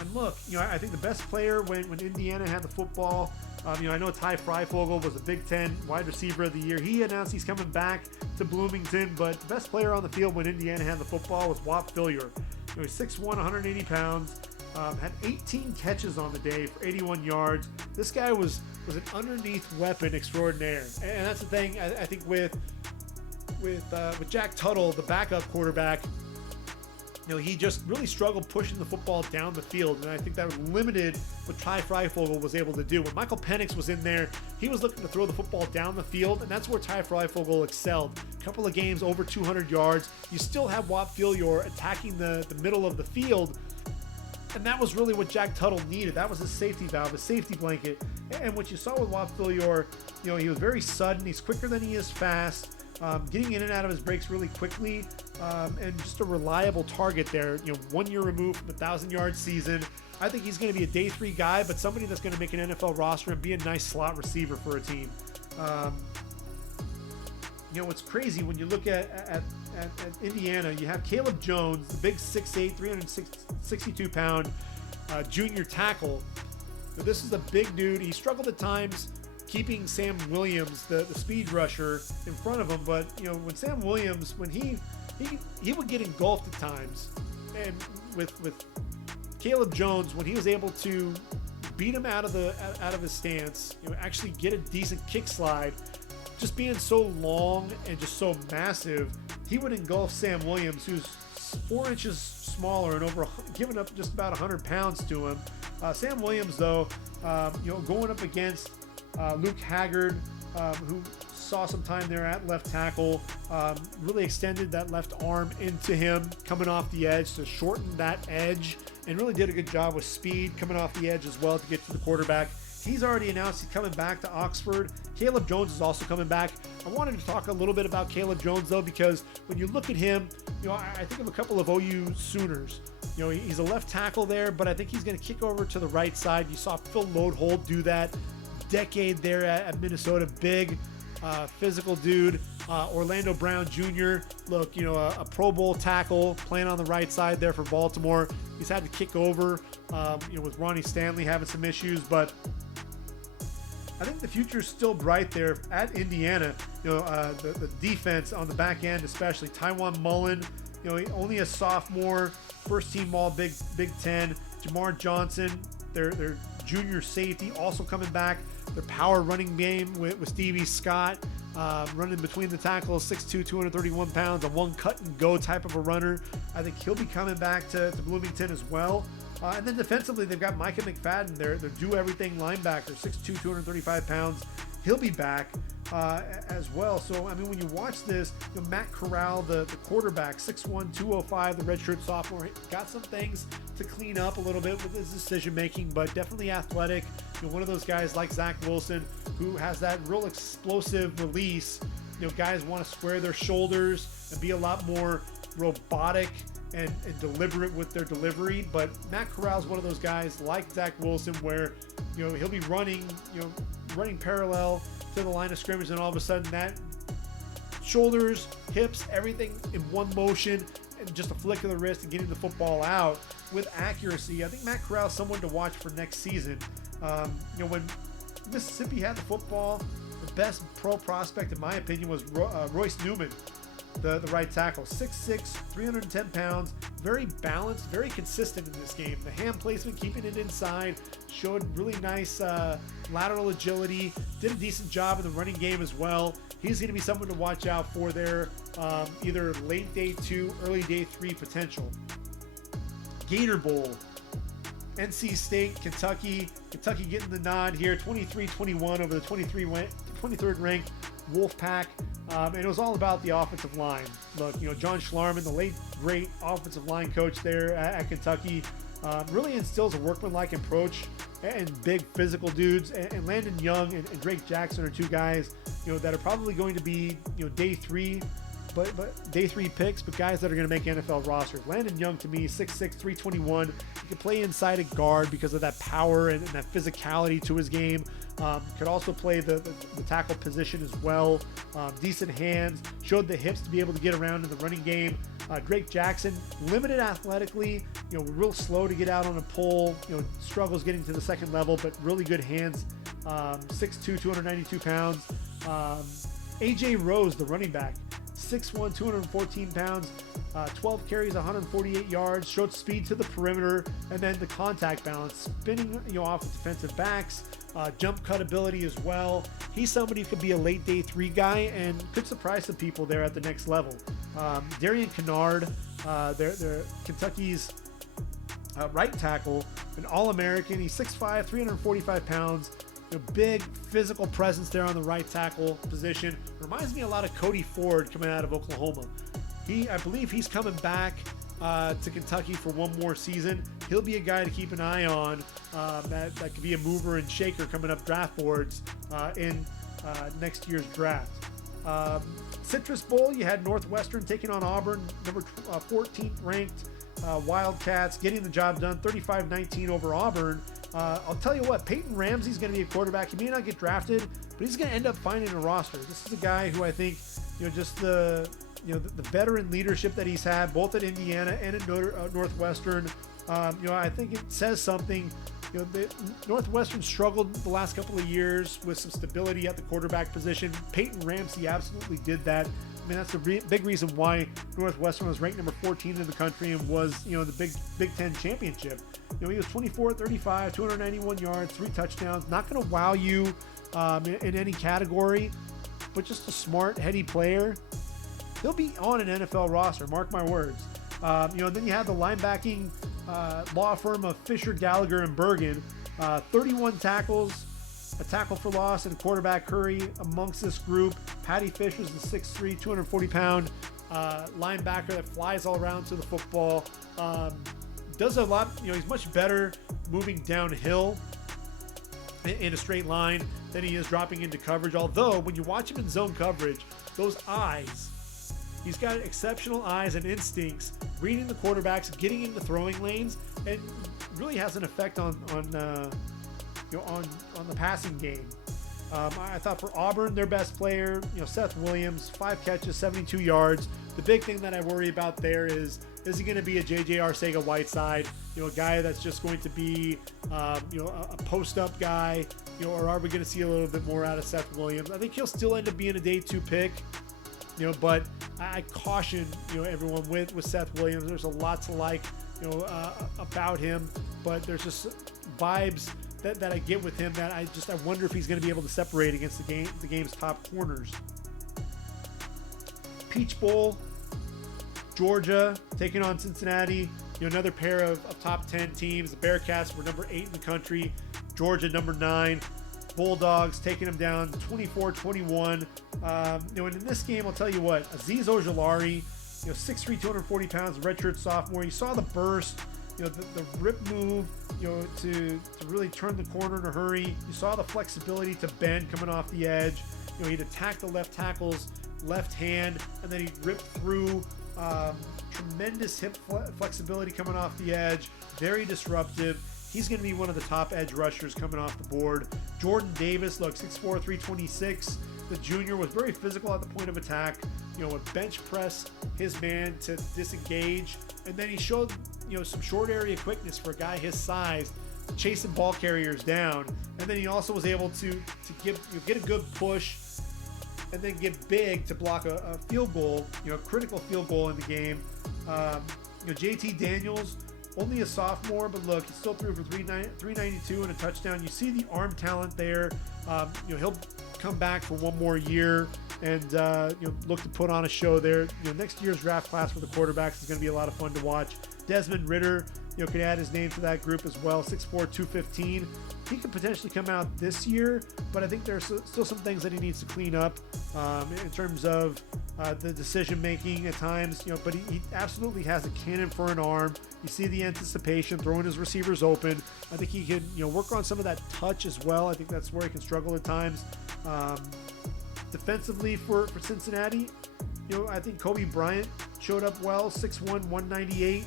And look, I think the best player when Indiana had the football, I know Ty Freifogel was a Big Ten wide receiver of the year. He announced he's coming back to Bloomington, but the best player on the field when Indiana had the football was Whop Philyor. He was 6'1", 180 pounds, had 18 catches on the day for 81 yards. This guy was an underneath weapon extraordinaire. And that's the thing, I think with Jack Tuttle, the backup quarterback, he just really struggled pushing the football down the field, and I think that was limited what Ty Freifogel was able to do. When Michael Penix was in there, he was looking to throw the football down the field, and that's where Ty Freifogel excelled. A couple of games over 200 yards. You still have Whop Philyor attacking the middle of the field, and that was really what Jack Tuttle needed. That was his safety valve, his safety blanket. And what you saw with Whop Philyor, he was very sudden. He's quicker than he is fast. Getting in and out of his breaks really quickly, and just a reliable target there. 1 year removed from the 1,000-yard season. I think he's going to be a day 3 guy, but somebody that's going to make an NFL roster and be a nice slot receiver for a team. What's crazy when you look at Indiana, you have Caleb Jones, the big 6'8", 362-pound junior tackle. But this is a big dude. He struggled at times keeping Sam Williams, the speed rusher, in front of him. But when Sam Williams, when he would get engulfed at times, and with Caleb Jones, when he was able to beat him out of his stance, actually get a decent kick slide, just being so long and just so massive, he would engulf Sam Williams, who's 4 inches smaller and giving up just about 100 pounds to him. Sam Williams, though, going up against Luke Haggard, who saw some time there at left tackle, really extended that left arm into him coming off the edge to shorten that edge, and really did a good job with speed coming off the edge as well to get to the quarterback. He's already announced he's coming back to Oxford. Caleb Jones is also coming back. I wanted to talk a little bit about Caleb Jones, though, because when you look at him, I think of a couple of OU Sooners. He's a left tackle there, but I think he's going to kick over to the right side. You saw Phil Lodehold do that decade there at Minnesota. Big, physical dude. Orlando Brown Jr., look, a Pro Bowl tackle playing on the right side there for Baltimore. He's had to kick over, with Ronnie Stanley having some issues, but I think the future is still bright there at Indiana. The defense on the back end, especially Tywan Mullen, only a sophomore, first team all Big Ten. Jamar Johnson, their junior safety, also coming back. Their power running game with Stevie Scott, running between the tackles, 6'2", 231 pounds, a one cut and go type of a runner. I think he'll be coming back to Bloomington as well. And then defensively, they've got Micah McFadden, their do-everything linebacker, 6'2", 235 pounds. He'll be back as well. So, when you watch this, Matt Corral, the quarterback, 6'1", 205, the redshirt sophomore, got some things to clean up a little bit with his decision-making, but definitely athletic. One of those guys like Zach Wilson, who has that real explosive release. Guys want to square their shoulders and be a lot more robotic and deliberate with their delivery. But Matt Corral is one of those guys like Zach Wilson where, he'll be running parallel to the line of scrimmage, and all of a sudden that shoulders, hips, everything in one motion, and just a flick of the wrist and getting the football out with accuracy. I think Matt Corral is someone to watch for next season. When Mississippi had the football, the best pro prospect, in my opinion, was Royce Newman, the right tackle. 6'6", 310 pounds, very balanced, very consistent in this game. The hand placement, keeping it inside, showed really nice lateral agility, did a decent job in the running game as well. He's going to be someone to watch out for their either late day 2, early day 3 potential. Gator Bowl. NC State, Kentucky getting the nod here, 23-21 over the 23rd ranked Wolfpack. And it was all about the offensive line. Look, John Schlarman, the late great offensive line coach there at Kentucky, really instills a workmanlike approach and big physical dudes. And Landon Young and Drake Jackson are two guys, that are probably going to be, day 3, but day 3 picks, but guys that are going to make NFL rosters. Landon Young, to me, 6'6", 321. He can play inside a guard because of that power and that physicality to his game. Could also play the tackle position as well. Decent hands, showed the hips to be able to get around in the running game. Drake Jackson, limited athletically, real slow to get out on a pole, struggles getting to the second level, but really good hands. 6'2", 292 pounds. AJ Rose, the running back, 6'1", 214 pounds, 12 carries, 148 yards, showed speed to the perimeter, and then the contact balance, spinning off of defensive backs, jump cut ability as well. He's somebody who could be a late day 3 guy and could surprise some people there at the next level. Darian Kennard, they're Kentucky's right tackle, an All-American. He's 6'5", 345 pounds. Big physical presence there on the right tackle position. Reminds me a lot of Cody Ford coming out of Oklahoma. I believe he's coming back to Kentucky for one more season. He'll be a guy to keep an eye on. That could be a mover and shaker coming up draft boards in next year's draft. Citrus Bowl, you had Northwestern taking on Auburn, number 14th ranked Wildcats, getting the job done, 35-19 over Auburn. I'll tell you what, Peyton Ramsey's going to be a quarterback. He may not get drafted, but he's going to end up finding a roster. This is a guy who I think, just the veteran leadership that he's had, both at Indiana and at Northwestern, I think it says something. Northwestern struggled the last couple of years with some stability at the quarterback position. Peyton Ramsey absolutely did that. That's the big reason why Northwestern was ranked number 14 in the country and was, the Big Ten championship. He was 24-35, 291 yards, 3 touchdowns. Not going to wow you in any category, but just a smart, heady player. He'll be on an NFL roster, mark my words. Then you have the linebacking law firm of Fisher, Gallagher, and Bergen. 31 tackles, a tackle for loss, and quarterback Curry amongst this group. Patty Fish was the 6'3", 240-pound linebacker that flies all around to the football. Does a lot, he's much better moving downhill in a straight line than he is dropping into coverage. Although, when you watch him in zone coverage, those eyes, He's got exceptional eyes and instincts, reading the quarterbacks, getting into throwing lanes, and really has an effect on the passing game. I thought for Auburn, their best player, Seth Williams, 5 catches, 72 yards. The big thing that I worry about there is he going to be a J.J. Arcega-Whiteside, a guy that's just going to be, a post-up guy, or are we going to see a little bit more out of Seth Williams? I think he'll still end up being a day 2 pick, but I caution, everyone with Seth Williams. There's a lot to like, about him, but there's just vibes that I get with him that I wonder if he's going to be able to separate against the game's top corners. Peach Bowl, Georgia taking on Cincinnati. Another pair of top 10 teams. The Bearcats were number 8 in the country. Georgia number 9. Bulldogs taking them down 24-21. And in this game, I'll tell you what, Azeez Ojulari, 6'3", 240 pounds, redshirt sophomore. You saw the burst, the rip move, to really turn the corner in a hurry. You saw the flexibility to bend coming off the edge. He'd attack the left tackle's left hand, and then he'd rip through. Tremendous hip flexibility coming off the edge. Very disruptive. He's going to be one of the top edge rushers coming off the board. Jordan Davis, 6'4", 326. The junior was very physical at the point of attack. Would bench press his man to disengage, and then he showed some short area quickness for a guy his size, chasing ball carriers down. And then he also was able to get a good push, and then get big to block a field goal, a critical field goal in the game. JT Daniels, only a sophomore, but look, he still threw for 392 and a touchdown. You see the arm talent there. He'll come back for one more year and look to put on a show there. Next year's draft class for the quarterbacks is going to be a lot of fun to watch. Desmond Ridder, could add his name to that group as well. 6'4", 215. He could potentially come out this year, but I think there's still some things that he needs to clean up in terms of the decision making at times. But he absolutely has a cannon for an arm. You see the anticipation, throwing his receivers open. I think he can work on some of that touch as well. I think that's where he can struggle at times. Defensively for Cincinnati, I think Kobe Bryant showed up well. 6'1", 198.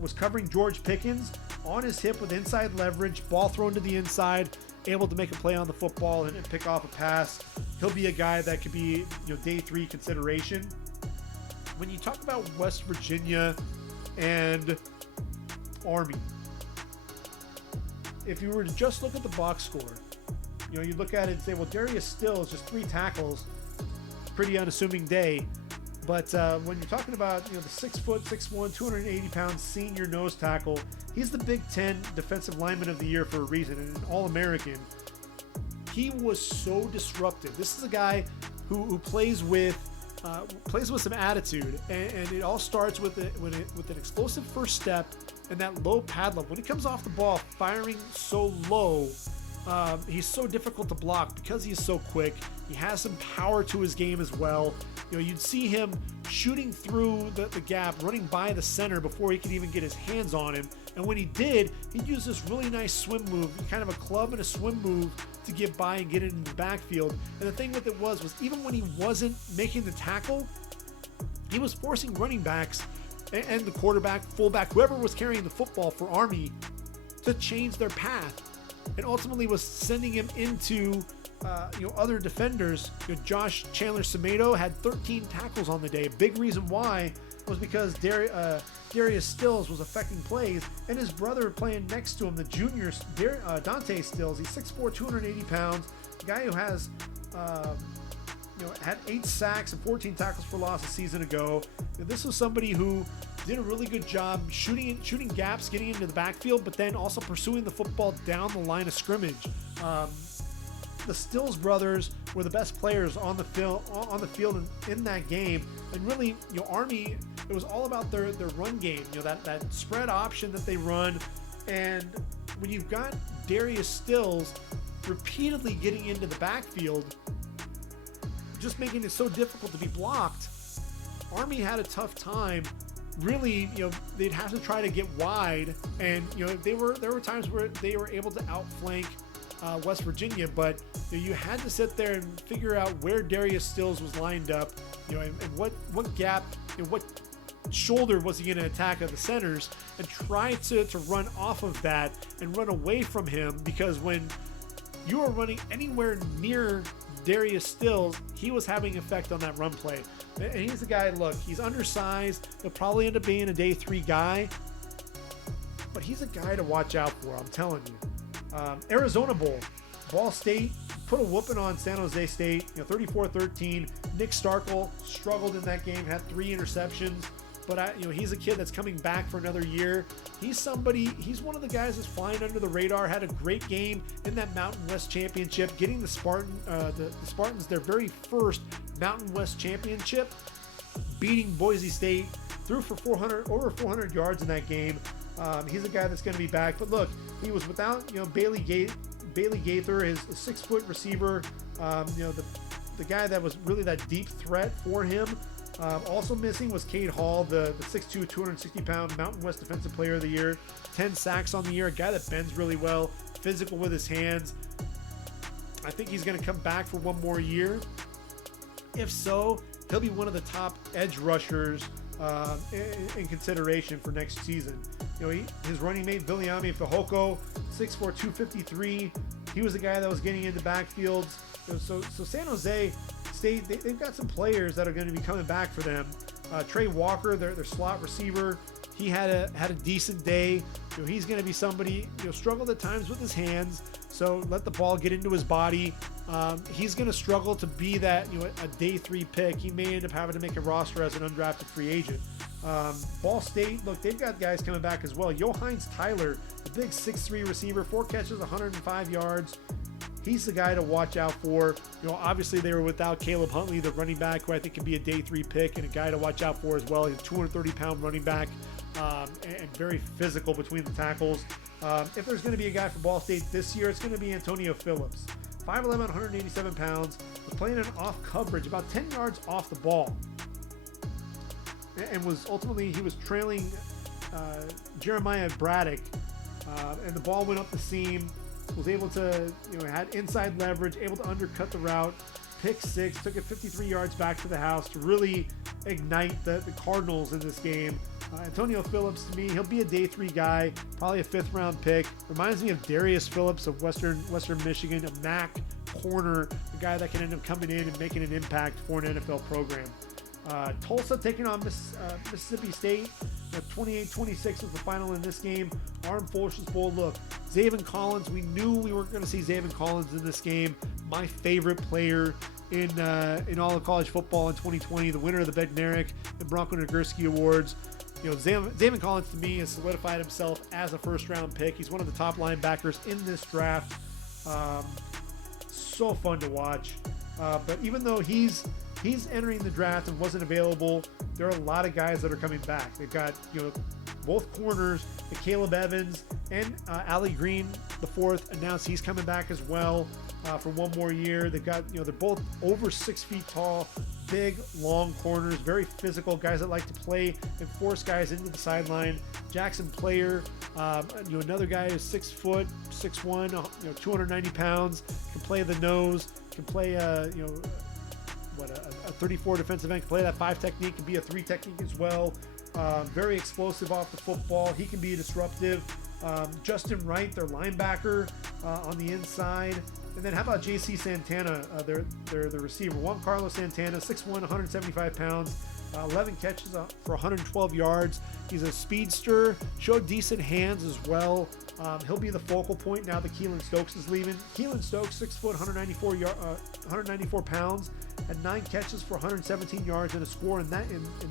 Was covering George Pickens on his hip with inside leverage, ball thrown to the inside, able to make a play on the football and pick off a pass. He'll be a guy that could be, day 3 consideration. When you talk about West Virginia and Army, if you were to just look at the box score, you look at it and say, well, Darius Stills, just 3 tackles, pretty unassuming day. But when you're talking about the 6', 6'1", 280 pound senior nose tackle, he's the Big Ten Defensive Lineman of the Year for a reason, and an All-American. He was so disruptive. This is a guy who plays with some attitude, and it all starts with an explosive first step and that low pad level. When he comes off the ball, firing so low, he's so difficult to block because he's so quick. He has some power to his game as well. You'd see him shooting through the gap, running by the center before he could even get his hands on him. And when he did, he'd use this really nice swim move, kind of a club and a swim move to get by and get it into the backfield. And the thing with it was even when he wasn't making the tackle, he was forcing running backs and the quarterback, fullback, whoever was carrying the football for Army to change their path. And ultimately was sending him into other defenders. Josh Chandler-Semedo had 13 tackles on the day. A big reason why was because Darius Stills was affecting plays, and his brother playing next to him, the junior Dante Stills. He's 6'4", 280 pounds. The guy who has had 8 sacks and 14 tackles for loss a season ago. This was somebody who did a really good job shooting gaps, getting into the backfield, but then also pursuing the football down the line of scrimmage. The Stills brothers were the best players on the field in that game, and really, Army, it was all about their run game. That spread option that they run, and when you've got Darius Stills repeatedly getting into the backfield, just making it so difficult to be blocked, Army had a tough time. Really, they'd have to try to get wide, and there were times where they were able to outflank West Virginia, but you had to sit there and figure out where Darius Stills was lined up, and what gap and what shoulder was he going to attack of the centers, and try to run off of that and run away from him, because when you are running anywhere near Darius Stills, he was having effect on that run play. And he's the guy, look, he's undersized. He'll probably end up being a day 3 guy, but he's a guy to watch out for, I'm telling you. Arizona Bowl, Ball State put a whooping on San Jose State, 34-13. Nick Starkel struggled in that game, had 3 interceptions, but he's a kid that's coming back for another year. He's one of the guys that's flying under the radar, had a great game in that Mountain West Championship, getting the Spartans their very first Mountain West Championship, beating Boise State, threw for over 400 yards in that game. He's a guy that's going to be back. But look, he was without Bailey Gaither, his 6-foot receiver, the guy that was really that deep threat for him. Also missing was Cade Hall, the 6'2", 260-pound Mountain West Defensive Player of the Year. 10 sacks on the year, a guy that bends really well, physical with his hands. I think he's going to come back for one more year. If so, he'll be one of the top edge rushers in consideration for next season. His running mate, Viliami Fehoko, 6'4", 253. He was the guy that was getting into backfields. So San Jose State, they've got some players that are going to be coming back for them. Trey Walker, their slot receiver, he had a decent day. He's going to be somebody, struggled at times with his hands, so let the ball get into his body. He's going to struggle to be that, a day 3 pick. He may end up having to make a roster as an undrafted free agent. Ball State, look, they've got guys coming back as well. Johannes Tyler, the big 6'3" receiver, 4 catches, 105 yards. He's the guy to watch out for. Obviously they were without Caleb Huntley, the running back, who I think can be a day 3 pick, and a guy to watch out for as well. He's a 230-pound running back, and very physical between the tackles. If there's going to be a guy for Ball State this year, it's going to be Antonio Phillips. 5'11", 187 pounds, was playing an off coverage, about 10 yards off the ball. And he was trailing Jeremiah Braddock, and the ball went up the seam. Was able to, had inside leverage, able to undercut the route, pick 6, took it 53 yards back to the house to really ignite the Cardinals in this game. Antonio Phillips, to me, he'll be a day 3 guy, probably a 5th round pick. Reminds me of Darius Phillips of Western Michigan, a MAC corner, a guy that can end up coming in and making an impact for an NFL program. Tulsa taking on Mississippi State. 28-26 was the final in this game. Armed Forces Bowl. Look, Zaven Collins. We knew we weren't going to see Zaven Collins in this game. My favorite player in all of college football in 2020. The winner of the Bednarik and Bronco Nagurski Awards. Zaven Collins to me has solidified himself as a first-round pick. He's one of the top linebackers in this draft. So fun to watch. But even though he's entering the draft and wasn't available, there are a lot of guys that are coming back. They've got, both corners, Caleb Evans and Ali Green, the 4th, announced he's coming back as well for one more year. They've got, they're both over 6 feet tall, big, long corners, very physical guys that like to play and force guys into the sideline. Jackson Player, another guy who's 6 foot, 6'1", 290 pounds, can play the nose, can play, a 34 defensive end, can play that 5 technique, can be a 3 technique as well. Very explosive off the football. He can be disruptive. Justin Wright, their linebacker on the inside. And then how about J.C. Santana, their receiver. Juan Carlos Santana, 6'1", 175 pounds, 11 catches for 112 yards. He's a speedster, showed decent hands as well. He'll be the focal point now that Keelan Stokes is leaving. Keelan Stokes, 6 foot, 194 pounds, had 9 catches for 117 yards and a score in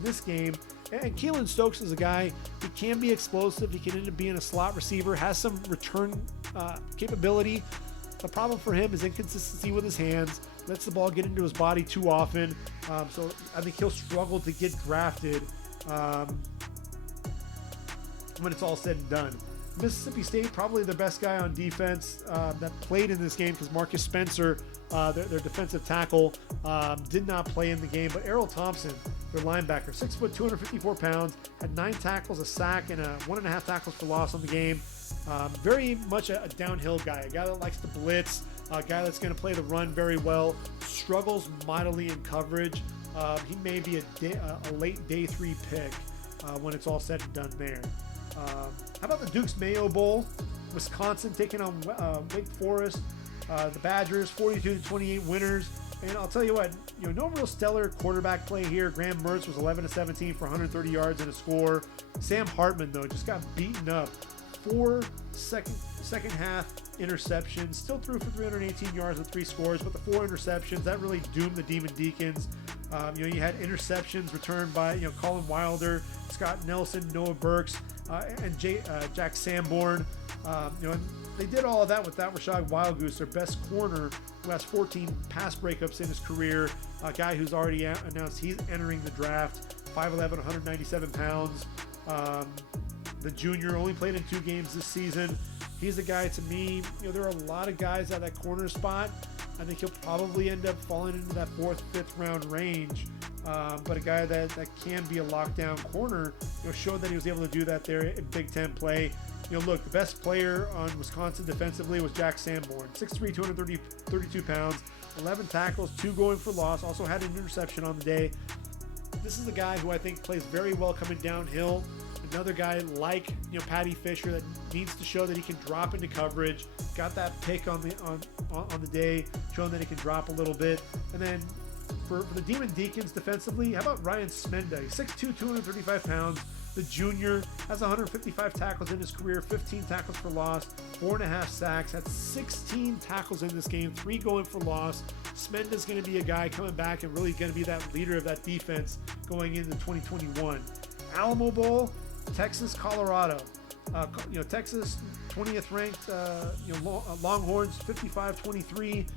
this game. And Keelan Stokes is a guy who can be explosive. He can end up being a slot receiver, has some return capability. The problem for him is inconsistency with his hands, lets the ball get into his body too often. So I think he'll struggle to get drafted when it's all said and done. Mississippi State, probably the best guy on defense that played in this game, because Marcus Spencer, their defensive tackle, did not play in the game. But Errol Thompson, their linebacker, 6 foot, 254 pounds, had 9 tackles, a sack, and 1.5 tackles for loss on the game. Very much a downhill guy, a guy that likes to blitz, a guy that's going to play the run very well, struggles mightily in coverage. He may be a late day 3 pick when it's all said and done there. How about the Duke's Mayo Bowl? Wisconsin taking on Wake Forest. The Badgers, 42-28 winners. And I'll tell you what, no real stellar quarterback play here. Graham Mertz was 11-17 for 130 yards and a score. Sam Hartman, though, just got beaten up. 4 second half interceptions. Still threw for 318 yards with 3 scores, but the 4 interceptions, that really doomed the Demon Deacons. You had interceptions returned by, Colin Wilder, Scott Nelson, Noah Burks, and Jack Sanborn. And they did all of that without Rashad Wildgoose, their best corner, who has 14 pass breakups in his career. A guy who's already announced he's entering the draft. 5'11", 197 pounds. The junior only played in 2 games this season. He's a guy, to me, there are a lot of guys at that corner spot. I think he'll probably end up falling into that 4th, 5th round range. But a guy that can be a lockdown corner, showed that he was able to do that there in Big Ten play. Look, the best player on Wisconsin defensively was Jack Sanborn, 6'3", 232 pounds, 11 tackles, 2 going for loss, also had an interception on the day. This is a guy who I think plays very well coming downhill. Another guy like Patty Fisher that needs to show that he can drop into coverage. Got that pick on the day, showing that he can drop a little bit. And then for the Demon Deacons defensively, how about Ryan Smenda? He's 6'2", 235 pounds. The junior has 155 tackles in his career, 15 tackles for loss, 4.5 sacks, had 16 tackles in this game, 3 going for loss. Smenda's going to be a guy coming back and really going to be that leader of that defense going into 2021. Alamo Bowl, Texas, Colorado. Texas 20th ranked. Longhorns 55-23.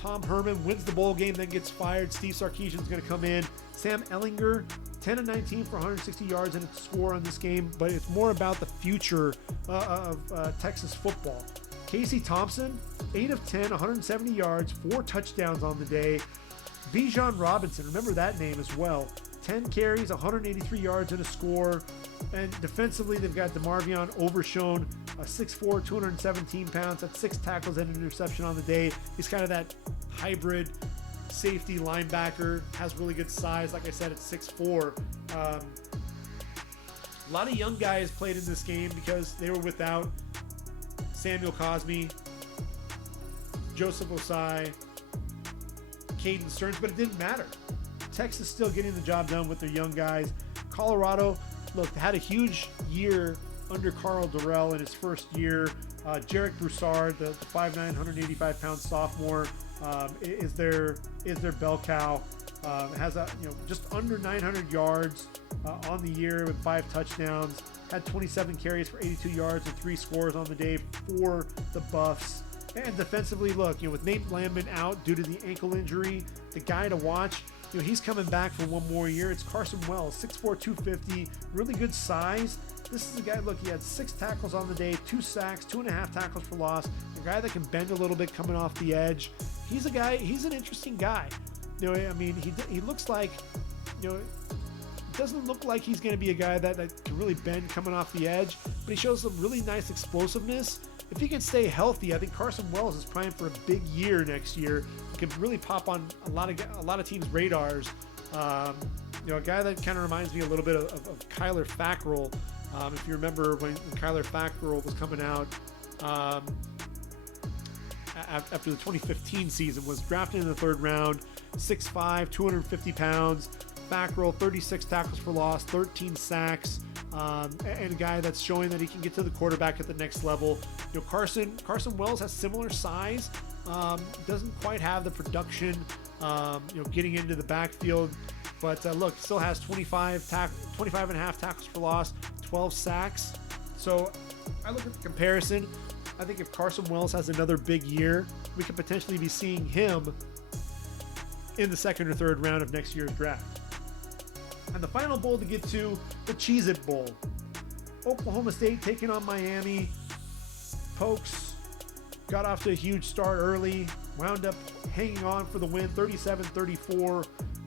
Tom Herman wins the bowl game, then gets fired. Steve Sarkisian's going to come in. Sam Ehlinger, 10-19 for 160 yards and a score on this game, but it's more about the future of Texas football. Casey Thompson, 8 of 10, 170 yards, 4 touchdowns on the day. Bijan Robinson, remember that name as well. 10 carries, 183 yards and a score. And defensively, they've got DeMarvion Overshone, 6'4", 217 pounds, had 6 tackles and an interception on the day. He's kind of that hybrid safety linebacker, has really good size. Like I said, it's 6'4". A lot of young guys played in this game because they were without Samuel Cosme, Joseph Osai, Caden Stearns, but it didn't matter. Texas still getting the job done with their young guys. Colorado, look, had a huge year under Carl Durrell in his first year. Jarek Broussard, the 5'9", 185-pound sophomore, is their bell cow. Has just under 900 yards on the year with 5 touchdowns. Had 27 carries for 82 yards and 3 scores on the day for the Buffs. And defensively, look, with Nate Landman out due to the ankle injury, the guy to watch, he's coming back for one more year. It's Carson Wells, 6'4", 250, really good size. This is a guy, look, he had 6 tackles on the day, 2 sacks, 2.5 tackles for loss. A guy that can bend a little bit coming off the edge. He's an interesting guy. He looks like, doesn't look like he's going to be a guy that can really bend coming off the edge, but he shows some really nice explosiveness. If he can stay healthy, I think Carson Wells is primed for a big year next year. He could really pop on a lot of teams' radars. A guy that kind of reminds me a little bit of Kyler Fackrell. If you remember when Kyler Fackrell was coming out after the 2015 season, was drafted in the 3rd round, 6'5", 250 pounds. Fackrell, 36 tackles for loss, 13 sacks, and a guy that's showing that he can get to the quarterback at the next level. Carson Wells has similar size, doesn't quite have the production, getting into the backfield, but look, still has 25.5 tackles for loss, 12 sacks. So I look at the comparison. I think if Carson Wells has another big year, we could potentially be seeing him in the 2nd or 3rd round of next year's draft. And the final bowl to get to, the Cheez-It Bowl. Oklahoma State taking on Miami. Pokes got off to a huge start early, wound up hanging on for the win, 37-34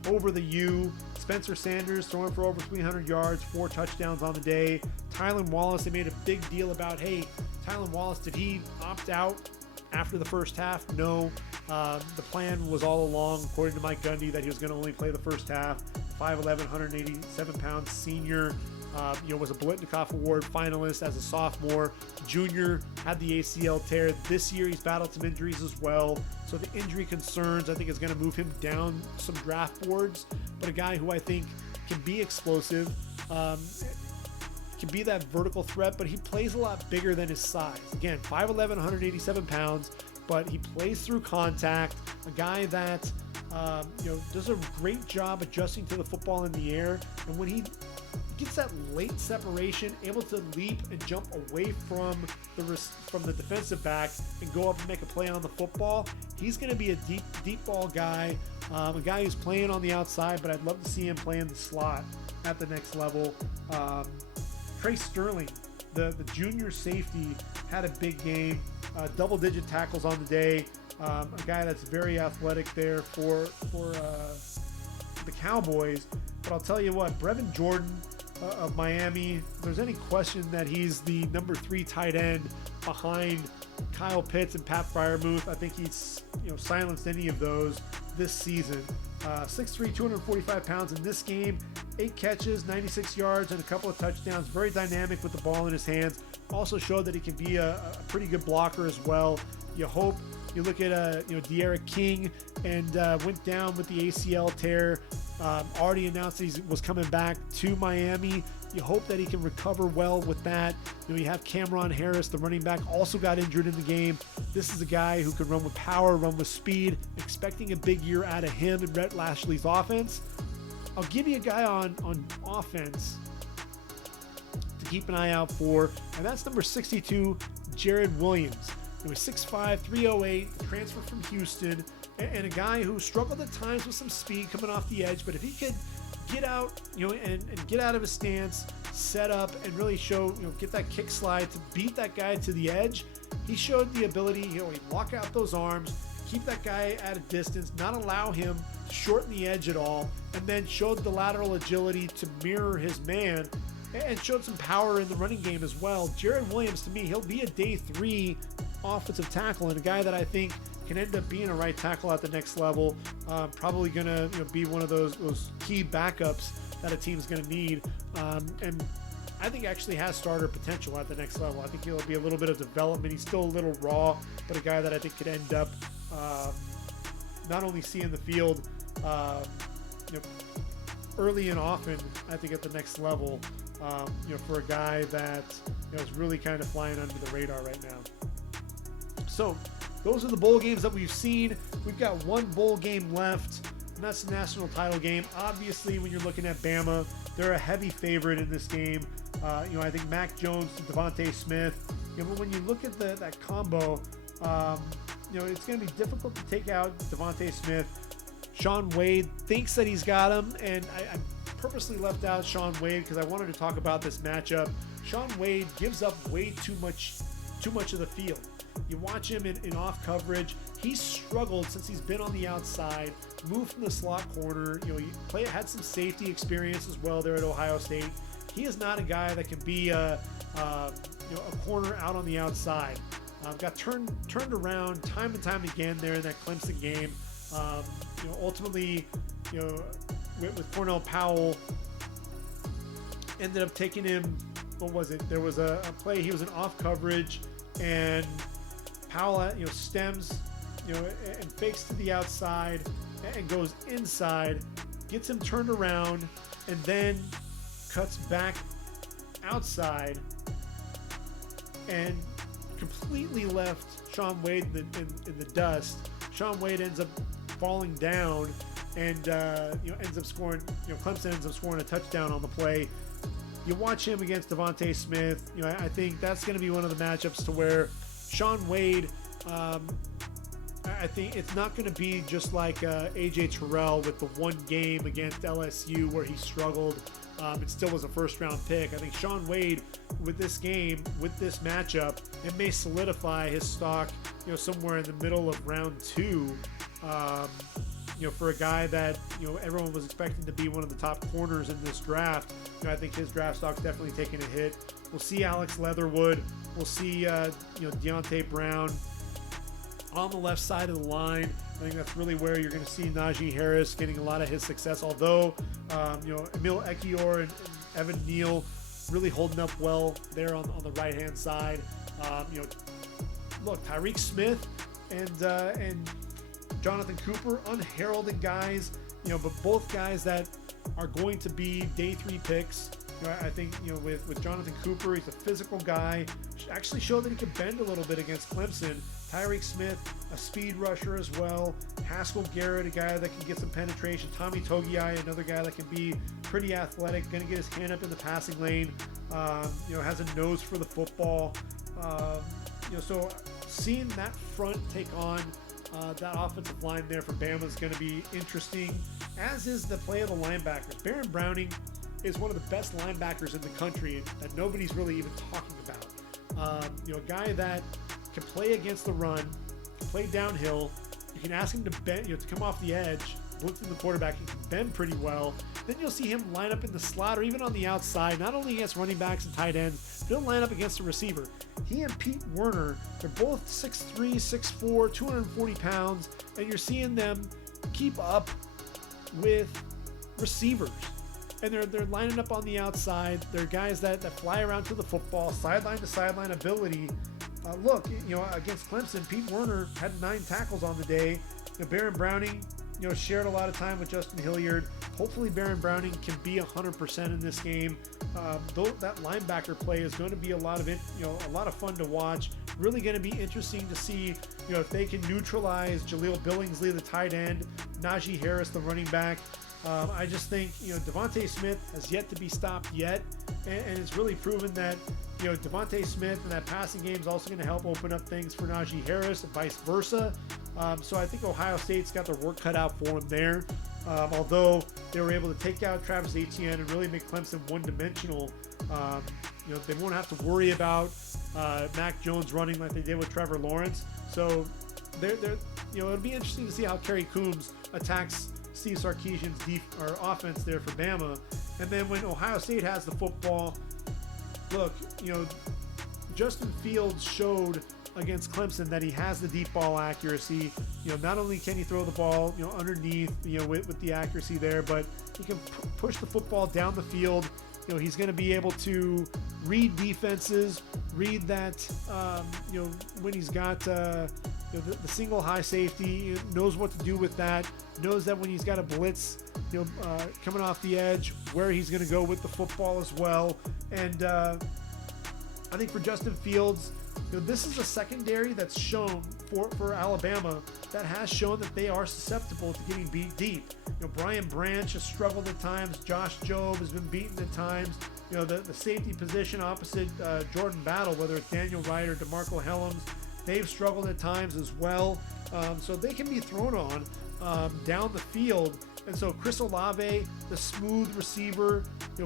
over the U. Spencer Sanders throwing for over 300 yards, 4 touchdowns on the day. Tylan Wallace, they made a big deal about, hey, Tylan Wallace, did he opt out after the first half? No. The plan was all along, according to Mike Gundy, that he was going to only play the first half. 5'11", 187-pound senior, was a Biletnikoff Award finalist as a sophomore. Junior had the ACL tear. This year he's battled some injuries as well. So the injury concerns, I think, is going to move him down some draft boards. But a guy who I think can be explosive, can be that vertical threat, but he plays a lot bigger than his size. Again, 5'11", 187 pounds, but he plays through contact. A guy that does a great job adjusting to the football in the air, and when he gets that late separation, able to leap and jump away from the defensive back and go up and make a play on the football, he's going to be a deep ball guy, a guy who's playing on the outside, but I'd love to see him play in the slot at the next level. Trey Sterling, the junior safety, had a big game, double-digit tackles on the day. A guy that's very athletic there for the Cowboys. But I'll tell you what, Brevin Jordan of Miami, if there's any question that he's the number 3 tight end behind Kyle Pitts and Pat Freiermuth, I think he's silenced any of those this season. 6'3", 245 pounds in this game, 8 catches, 96 yards, and a couple of touchdowns. Very dynamic with the ball in his hands. Also showed that he can be a pretty good blocker as well. You look at De'Ara King, and went down with the ACL tear. Already announced he was coming back to Miami. You hope that he can recover well with that. You have Cameron Harris, the running back, also got injured in the game. This is a guy who can run with power, run with speed. Expecting a big year out of him and Rhett Lashley's offense. I'll give you a guy on offense to keep an eye out for, and that's number 62, Jared Williams. He was 6'5", 308, transfer from Houston, and a guy who struggled at times with some speed coming off the edge. But if he could get out, and get out of his stance, set up, and really show, get that kick slide to beat that guy to the edge, he showed the ability, he'd lock out those arms, keep that guy at a distance, not allow him to shorten the edge at all, and then showed the lateral agility to mirror his man, and showed some power in the running game as well. Jared Williams, to me, he'll be a day 3 offensive tackle, and a guy that I think can end up being a right tackle at the next level. Probably going to be one of those key backups that a team's going to need. And I think actually has starter potential at the next level. I think he'll be a little bit of development. He's still a little raw, but a guy that I think could end up not only seeing the field early and often, I think at the next level, for a guy that is really kind of flying under the radar right now. So those are the bowl games that we've seen. We've got one bowl game left, and that's the national title game. Obviously, when you're looking at Bama, they're a heavy favorite in this game. I think Mac Jones to Devontae Smith. But when you look at that combo, it's going to be difficult to take out Devontae Smith. Shaun Wade thinks that he's got him, and I purposely left out Shaun Wade because I wanted to talk about this matchup. Shaun Wade gives up way too much of the field. You watch him in off coverage. He's struggled since he's been on the outside, moved from the slot corner. He had some safety experience as well there at Ohio State. He is not a guy that can be a corner out on the outside. Got turned around time and time again there in that Clemson game. Ultimately, with Cornell Powell, ended up taking him. What was it? There was a play. He was in off coverage, and Powell, stems, and fakes to the outside and goes inside, gets him turned around, and then cuts back outside and completely left Shaun Wade in the dust. Shaun Wade ends up falling down and ends up scoring. Clemson ends up scoring a touchdown on the play. You watch him against Devontae Smith. I think that's going to be one of the matchups to where Shaun Wade, I think it's not going to be just like AJ Terrell with the one game against LSU where he struggled. It still was a first-round pick. I think Shaun Wade, with this game, with this matchup, it may solidify his stock, somewhere in the middle of round 2. for a guy that, everyone was expecting to be one of the top corners in this draft, I think his draft stock's definitely taking a hit. We'll see Alex Leatherwood. We'll see, Deontay Brown on the left side of the line. I think that's really where you're going to see Najee Harris getting a lot of his success. Although, Emil Ekiyor and Evan Neal really holding up well there on the right-hand side. Look, Tyreek Smith and Jonathan Cooper, unheralded guys, but both guys that are going to be day 3 picks. I think, with Jonathan Cooper, he's a physical guy. Actually showed that he could bend a little bit against Clemson. Tyreek Smith, a speed rusher as well. Haskell Garrett, a guy that can get some penetration. Tommy Togiai, another guy that can be pretty athletic, going to get his hand up in the passing lane. Has a nose for the football. So seeing that front take on that offensive line there for Bama is going to be interesting, as is the play of the linebackers. Baron Browning is one of the best linebackers in the country that nobody's really even talking about. A guy that can play against the run, can play downhill. You can ask him to bend, to come off the edge, blitzing the quarterback. He can bend pretty well. Then you'll see him line up in the slot or even on the outside, not only against running backs and tight ends, but he'll line up against a receiver. He and Pete Werner, they're both 6'3", 6'4", 240 pounds, and you're seeing them keep up with receivers. And they're lining up on the outside. They're guys that fly around to the football, sideline to sideline ability. Look, against Clemson, Pete Werner had 9 tackles on the day. Baron Browning, shared a lot of time with Justin Hilliard. Hopefully Baron Browning can be 100% in this game. Though that linebacker play is going to be a lot of fun to watch. Really going to be interesting to see, if they can neutralize Jaleel Billingsley, the tight end, Najee Harris, the running back. I just think, Devontae Smith has yet to be stopped yet, and it's really proven that, Devontae Smith and that passing game is also going to help open up things for Najee Harris and vice versa. So I think Ohio State's got their work cut out for them there. Although they were able to take out Travis Etienne and really make Clemson one-dimensional, they won't have to worry about Mac Jones running like they did with Trevor Lawrence. So it'll be interesting to see how Kerry Coombs attacks Steve Sarkisian's offense there for Bama. And then when Ohio State has the football, look, Justin Fields showed against Clemson that he has the deep ball accuracy. Not only can he throw the ball, underneath, with the accuracy there, but he can push the football down the field. He's going to be able to read defenses, read that, when he's got, the single high safety, knows what to do with that, knows that when he's got a blitz, coming off the edge, where he's going to go with the football as well. And I think for Justin Fields, this is a secondary that's shown for Alabama that has shown that they are susceptible to getting beat deep. Brian Branch has struggled at times. Josh Jobe has been beaten at times. The safety position opposite Jordan Battle, whether it's Daniel Wright or DeMarco Helms, they've struggled at times as well. So they can be thrown on down the field. And so Chris Olave, the smooth receiver,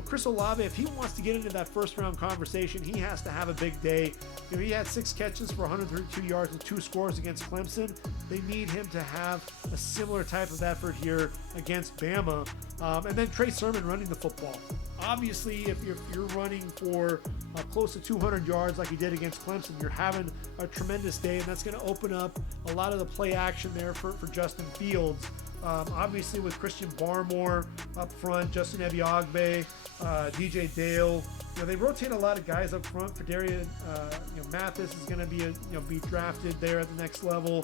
Chris Olave, if he wants to get into that first round conversation, he has to have a big day. He had 6 catches for 132 yards and 2 scores against Clemson. They need him to have a similar type of effort here against Bama. And then Trey Sermon running the football. Obviously, if you're running for close to 200 yards like he did against Clemson, you're having a tremendous day, and that's going to open up a lot of the play action there for Justin Fields. Obviously, with Christian Barmore up front, Justin Ebiogbe, DJ Dale, they rotate a lot of guys up front. For Darian, Mathis is going to be drafted there at the next level.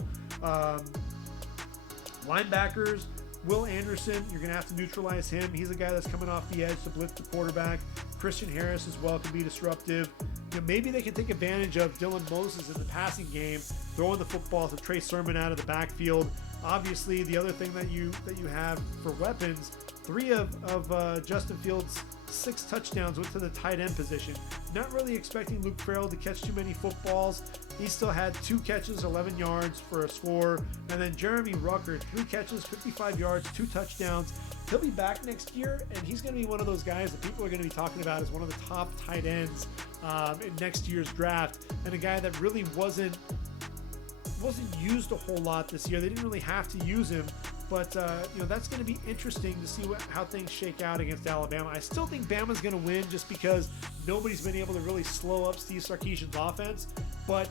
Linebackers, Will Anderson, you're going to have to neutralize him. He's a guy that's coming off the edge to blitz the quarterback. Christian Harris as well can be disruptive. Maybe they can take advantage of Dylan Moses in the passing game, throwing the football to Trey Sermon out of the backfield. Obviously, the other thing that you have for weapons, 3 of Justin Fields' 6 touchdowns went to the tight end position. Not really expecting Luke Farrell to catch too many footballs. He still had 2 catches, 11 yards for a score. And then Jeremy Ruckert, 3 catches, 55 yards, 2 touchdowns. He'll be back next year, and he's going to be one of those guys that people are going to be talking about as one of the top tight ends in next year's draft, and a guy that really wasn't wasn't used a whole lot this year. They didn't really have to use him, but that's going to be interesting to see how things shake out against Alabama. I still think Bama's going to win just because nobody's been able to really slow up Steve Sarkisian's offense, but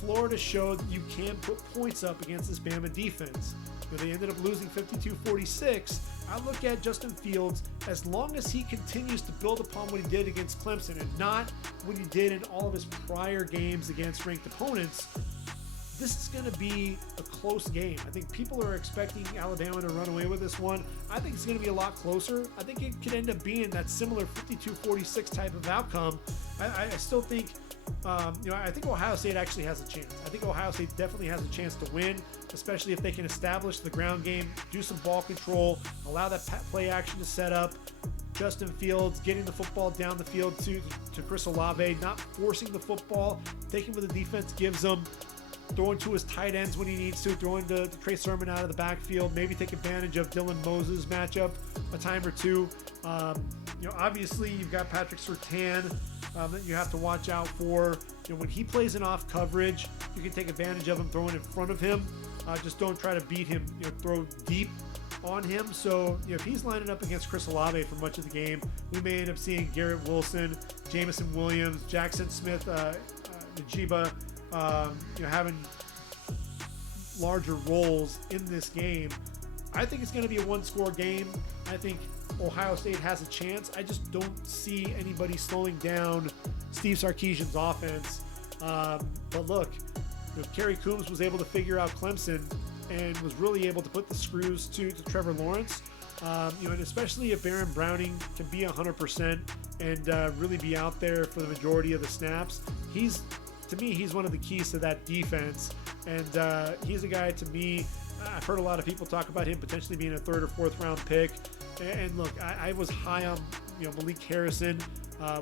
Florida showed that you can put points up against this Bama defense. They ended up losing 52-46. I look at Justin Fields, as long as he continues to build upon what he did against Clemson and not what he did in all of his prior games against ranked opponents, this is going to be a close game. I think people are expecting Alabama to run away with this one. I think it's going to be a lot closer. I think it could end up being that similar 52-46 type of outcome. I still think I think Ohio State actually has a chance. I think Ohio State definitely has a chance to win, especially if they can establish the ground game, do some ball control, allow that play action to set up. Justin Fields getting the football down the field to Chris Olave, not forcing the football, taking what the defense gives them, throwing to his tight ends when he needs to, throwing to Trey Sermon out of the backfield, maybe take advantage of Dylan Moses' matchup a time or two. Obviously you've got Patrick Surtain that you have to watch out for. When he plays in off coverage, you can take advantage of him throwing in front of him. Just don't try to beat him, throw deep on him. So if he's lining up against Chris Olave for much of the game, we may end up seeing Garrett Wilson, Jamison Williams, Jackson Smith, Najiba, having larger roles in this game. I think it's going to be a one-score game. I think Ohio State has a chance. I just don't see anybody slowing down Steve Sarkisian's offense. But look, Kerry Coombs was able to figure out Clemson and was really able to put the screws to Trevor Lawrence. And especially if Baron Browning can be 100% and really be out there for the majority of the snaps, to me, he's one of the keys to that defense. And he's a guy, to me, I've heard a lot of people talk about him potentially being a 3rd or 4th round pick. And look, I was high on Malik Harrison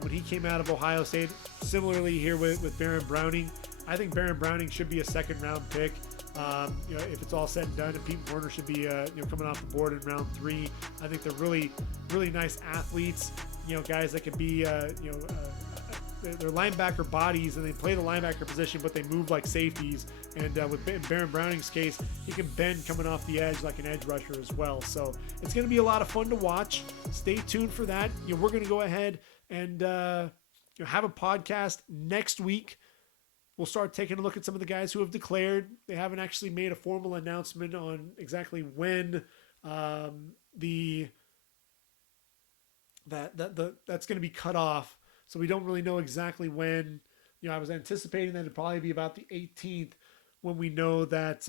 when he came out of Ohio State. Similarly here with Baron Browning. I think Baron Browning should be a 2nd round pick. If it's all said and done, and Pete Werner should be coming off the board in round 3. I think they're really, really nice athletes. Guys that could be they're linebacker bodies, and they play the linebacker position, but they move like safeties. And with Baron Browning's case, he can bend coming off the edge like an edge rusher as well. So it's going to be a lot of fun to watch. Stay tuned for that. We're going to go ahead and have a podcast next week. We'll start taking a look at some of the guys who have declared. They haven't actually made a formal announcement on exactly when that's going to be cut off. So we don't really know exactly when. I was anticipating that it'd probably be about the 18th when we know that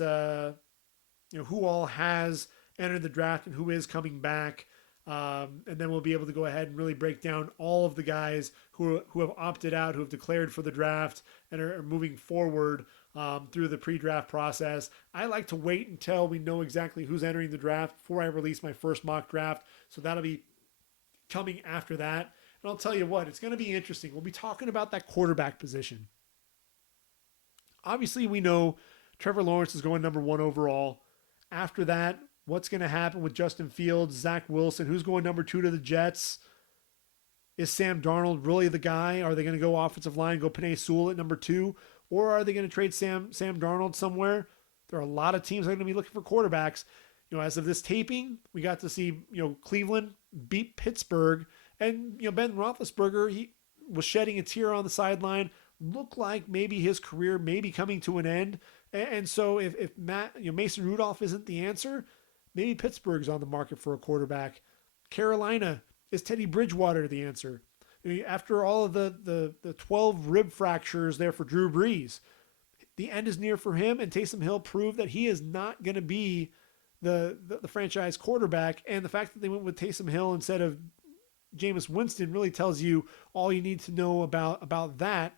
who all has entered the draft and who is coming back. And then we'll be able to go ahead and really break down all of the guys who have opted out, who have declared for the draft and are moving forward through the pre-draft process. I like to wait until we know exactly who's entering the draft before I release my first mock draft. So that'll be coming after that. And I'll tell you what, it's going to be interesting. We'll be talking about that quarterback position. Obviously, we know Trevor Lawrence is going number 1 overall. After that, what's going to happen with Justin Fields, Zach Wilson? Who's going number 2 to the Jets? Is Sam Darnold really the guy? Are they going to go offensive line, go Penei Sewell at number 2? Or are they going to trade Sam Darnold somewhere? There are a lot of teams that are going to be looking for quarterbacks. As of this taping, we got to see, Cleveland beat Pittsburgh. And, Ben Roethlisberger, he was shedding a tear on the sideline. Looked like maybe his career may be coming to an end. And so if Mason Rudolph isn't the answer, maybe Pittsburgh's on the market for a quarterback. Carolina, is Teddy Bridgewater the answer? After all of the 12 rib fractures there for Drew Brees, the end is near for him, and Taysom Hill proved that he is not going to be the franchise quarterback. And the fact that they went with Taysom Hill instead of Jameis Winston really tells you all you need to know about that.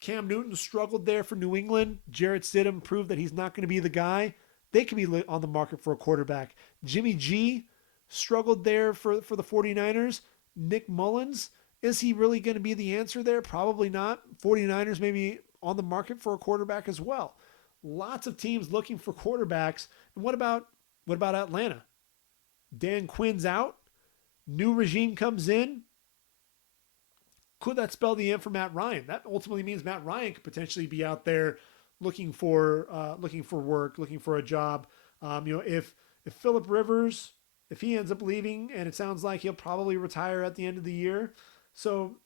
Cam Newton struggled there for New England. Jarrett Stidham proved that he's not going to be the guy. They could be on the market for a quarterback. Jimmy G struggled there for the 49ers. Nick Mullins, is he really going to be the answer there? Probably not. 49ers may be on the market for a quarterback as well. Lots of teams looking for quarterbacks. And what about Atlanta? Dan Quinn's out. New regime comes in. Could that spell the end for Matt Ryan? That ultimately means Matt Ryan could potentially be out there looking for work, looking for a job. If Phillip Rivers, if he ends up leaving, and it sounds like he'll probably retire at the end of the year, so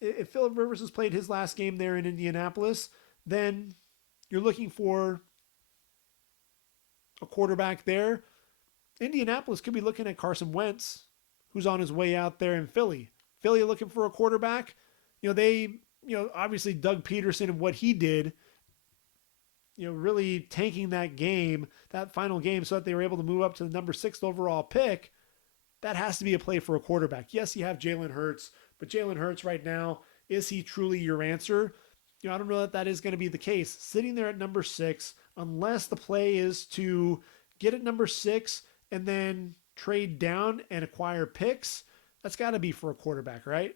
if Phillip Rivers has played his last game there in Indianapolis, then you're looking for a quarterback there. Indianapolis could be looking at Carson Wentz, who's on his way out there in Philly. Philly looking for a quarterback. Obviously Doug Peterson and what he did, really tanking that game, that final game, so that they were able to move up to the number 6 overall pick. That has to be a play for a quarterback. Yes, you have Jalen Hurts, but Jalen Hurts right now, is he truly your answer? I don't know that is going to be the case. Sitting there at number 6, unless the play is to get at number 6 and then trade down and acquire picks, that's got to be for a quarterback, right?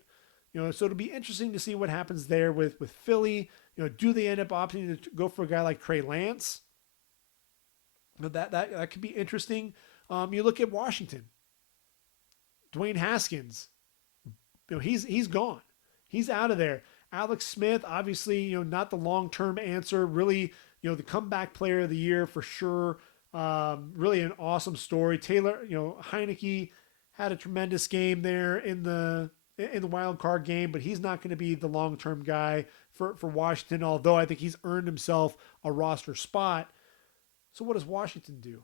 So it'll be interesting to see what happens there with Philly. Do they end up opting to go for a guy like Trey Lance? That could be interesting. You look at Washington. Dwayne Haskins, he's gone. He's out of there. Alex Smith, obviously, not the long-term answer. Really, the comeback player of the year for sure. Really an awesome story. Taylor, Heineke had a tremendous game there in the wild card game, but he's not going to be the long-term guy for Washington, although I think he's earned himself a roster spot. So what does Washington do?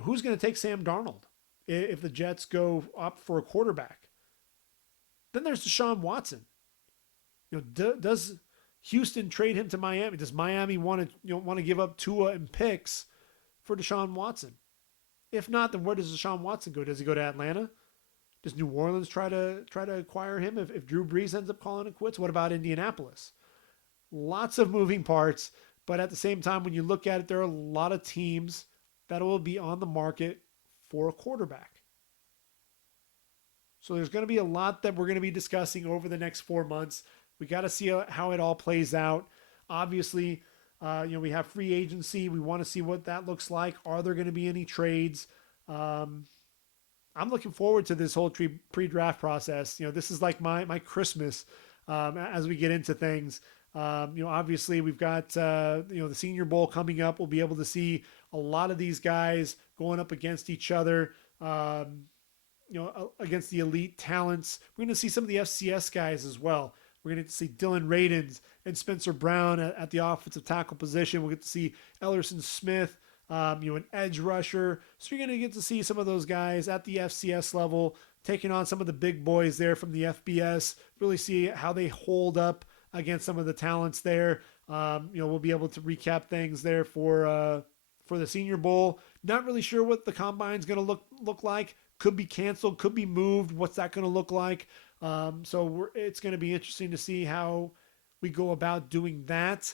Who's going to take Sam Darnold if the Jets go up for a quarterback? Then there's Deshaun Watson. Does Houston trade him to Miami? Does Miami want to give up Tua and picks for Deshaun Watson? If not, then where does Deshaun Watson go? Does he go to Atlanta? Does New Orleans try to acquire him if Drew Brees ends up calling it quits? What about Indianapolis? Lots of moving parts, but at the same time, when you look at it, there are a lot of teams that will be on the market for a quarterback. So there's going to be a lot that we're going to be discussing over the next 4 months. We got to see how it all plays out. Obviously, we have free agency. We want to see what that looks like. Are there going to be any trades? I'm looking forward to this whole pre-draft process. This is like my Christmas as we get into things. Obviously we've got, the Senior Bowl coming up. We'll be able to see a lot of these guys going up against each other, against the elite talents. We're going to see some of the FCS guys as well. We're going to see Dylan Radins and Spencer Brown at the offensive tackle position. We'll get to see Ellerson Smith, an edge rusher. So you're going to get to see some of those guys at the FCS level taking on some of the big boys there from the FBS, really see how they hold up against some of the talents there. We'll be able to recap things there for the Senior Bowl. Not really sure what the combine's going to look like. Could be canceled, could be moved. What's that going to look like? It's going to be interesting to see how we go about doing that.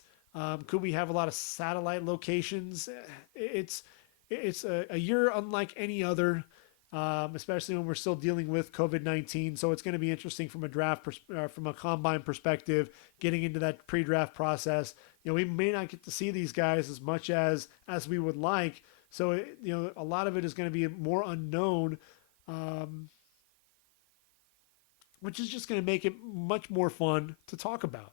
Could we have a lot of satellite locations? It's a year unlike any other, especially when we're still dealing with COVID-19. So it's going to be interesting from a combine perspective, getting into that pre-draft process. We may not get to see these guys as much as we would like. So, a lot of it is going to be more unknown, which is just going to make it much more fun to talk about.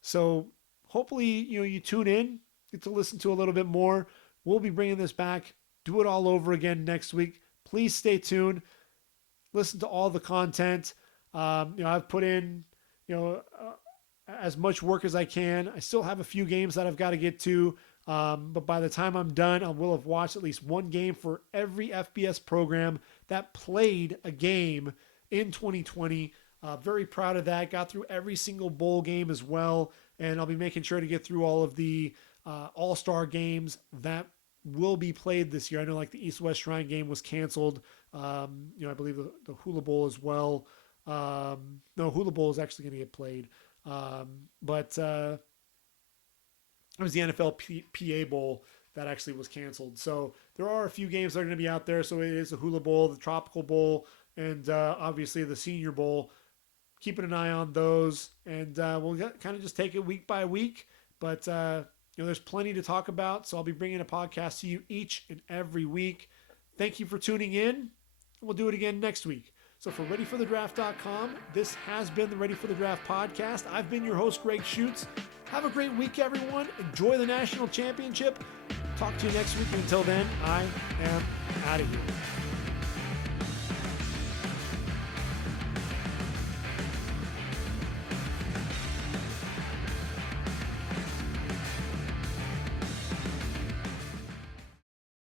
So hopefully, you tune in, get to listen to a little bit more. We'll be bringing this back, do it all over again next week. Please stay tuned. Listen to all the content. I've put in, as much work as I can. I still have a few games that I've got to get to. But by the time I'm done, I will have watched at least one game for every FBS program that played a game in 2020. Very proud of that. Got through every single bowl game as well. And I'll be making sure to get through all of the all-star games that will be played this year. I know like the East-West Shrine game was canceled. I believe the Hula Bowl as well. No, Hula Bowl is actually going to get played. But it was the NFL PA Bowl that actually was canceled. So there are a few games that are going to be out there. So it is the Hula Bowl, the Tropical Bowl, and obviously the Senior Bowl. Keeping an eye on those, and we'll kind of just take it week by week. But there's plenty to talk about, so I'll be bringing a podcast to you each and every week. Thank you for tuning in, and we'll do it again next week. So for ReadyForTheDraft.com, this has been the Ready for the Draft podcast. I've been your host, Gregg Schutze. Have a great week, everyone. Enjoy the national championship. Talk to you next week. Until then, I am out of here.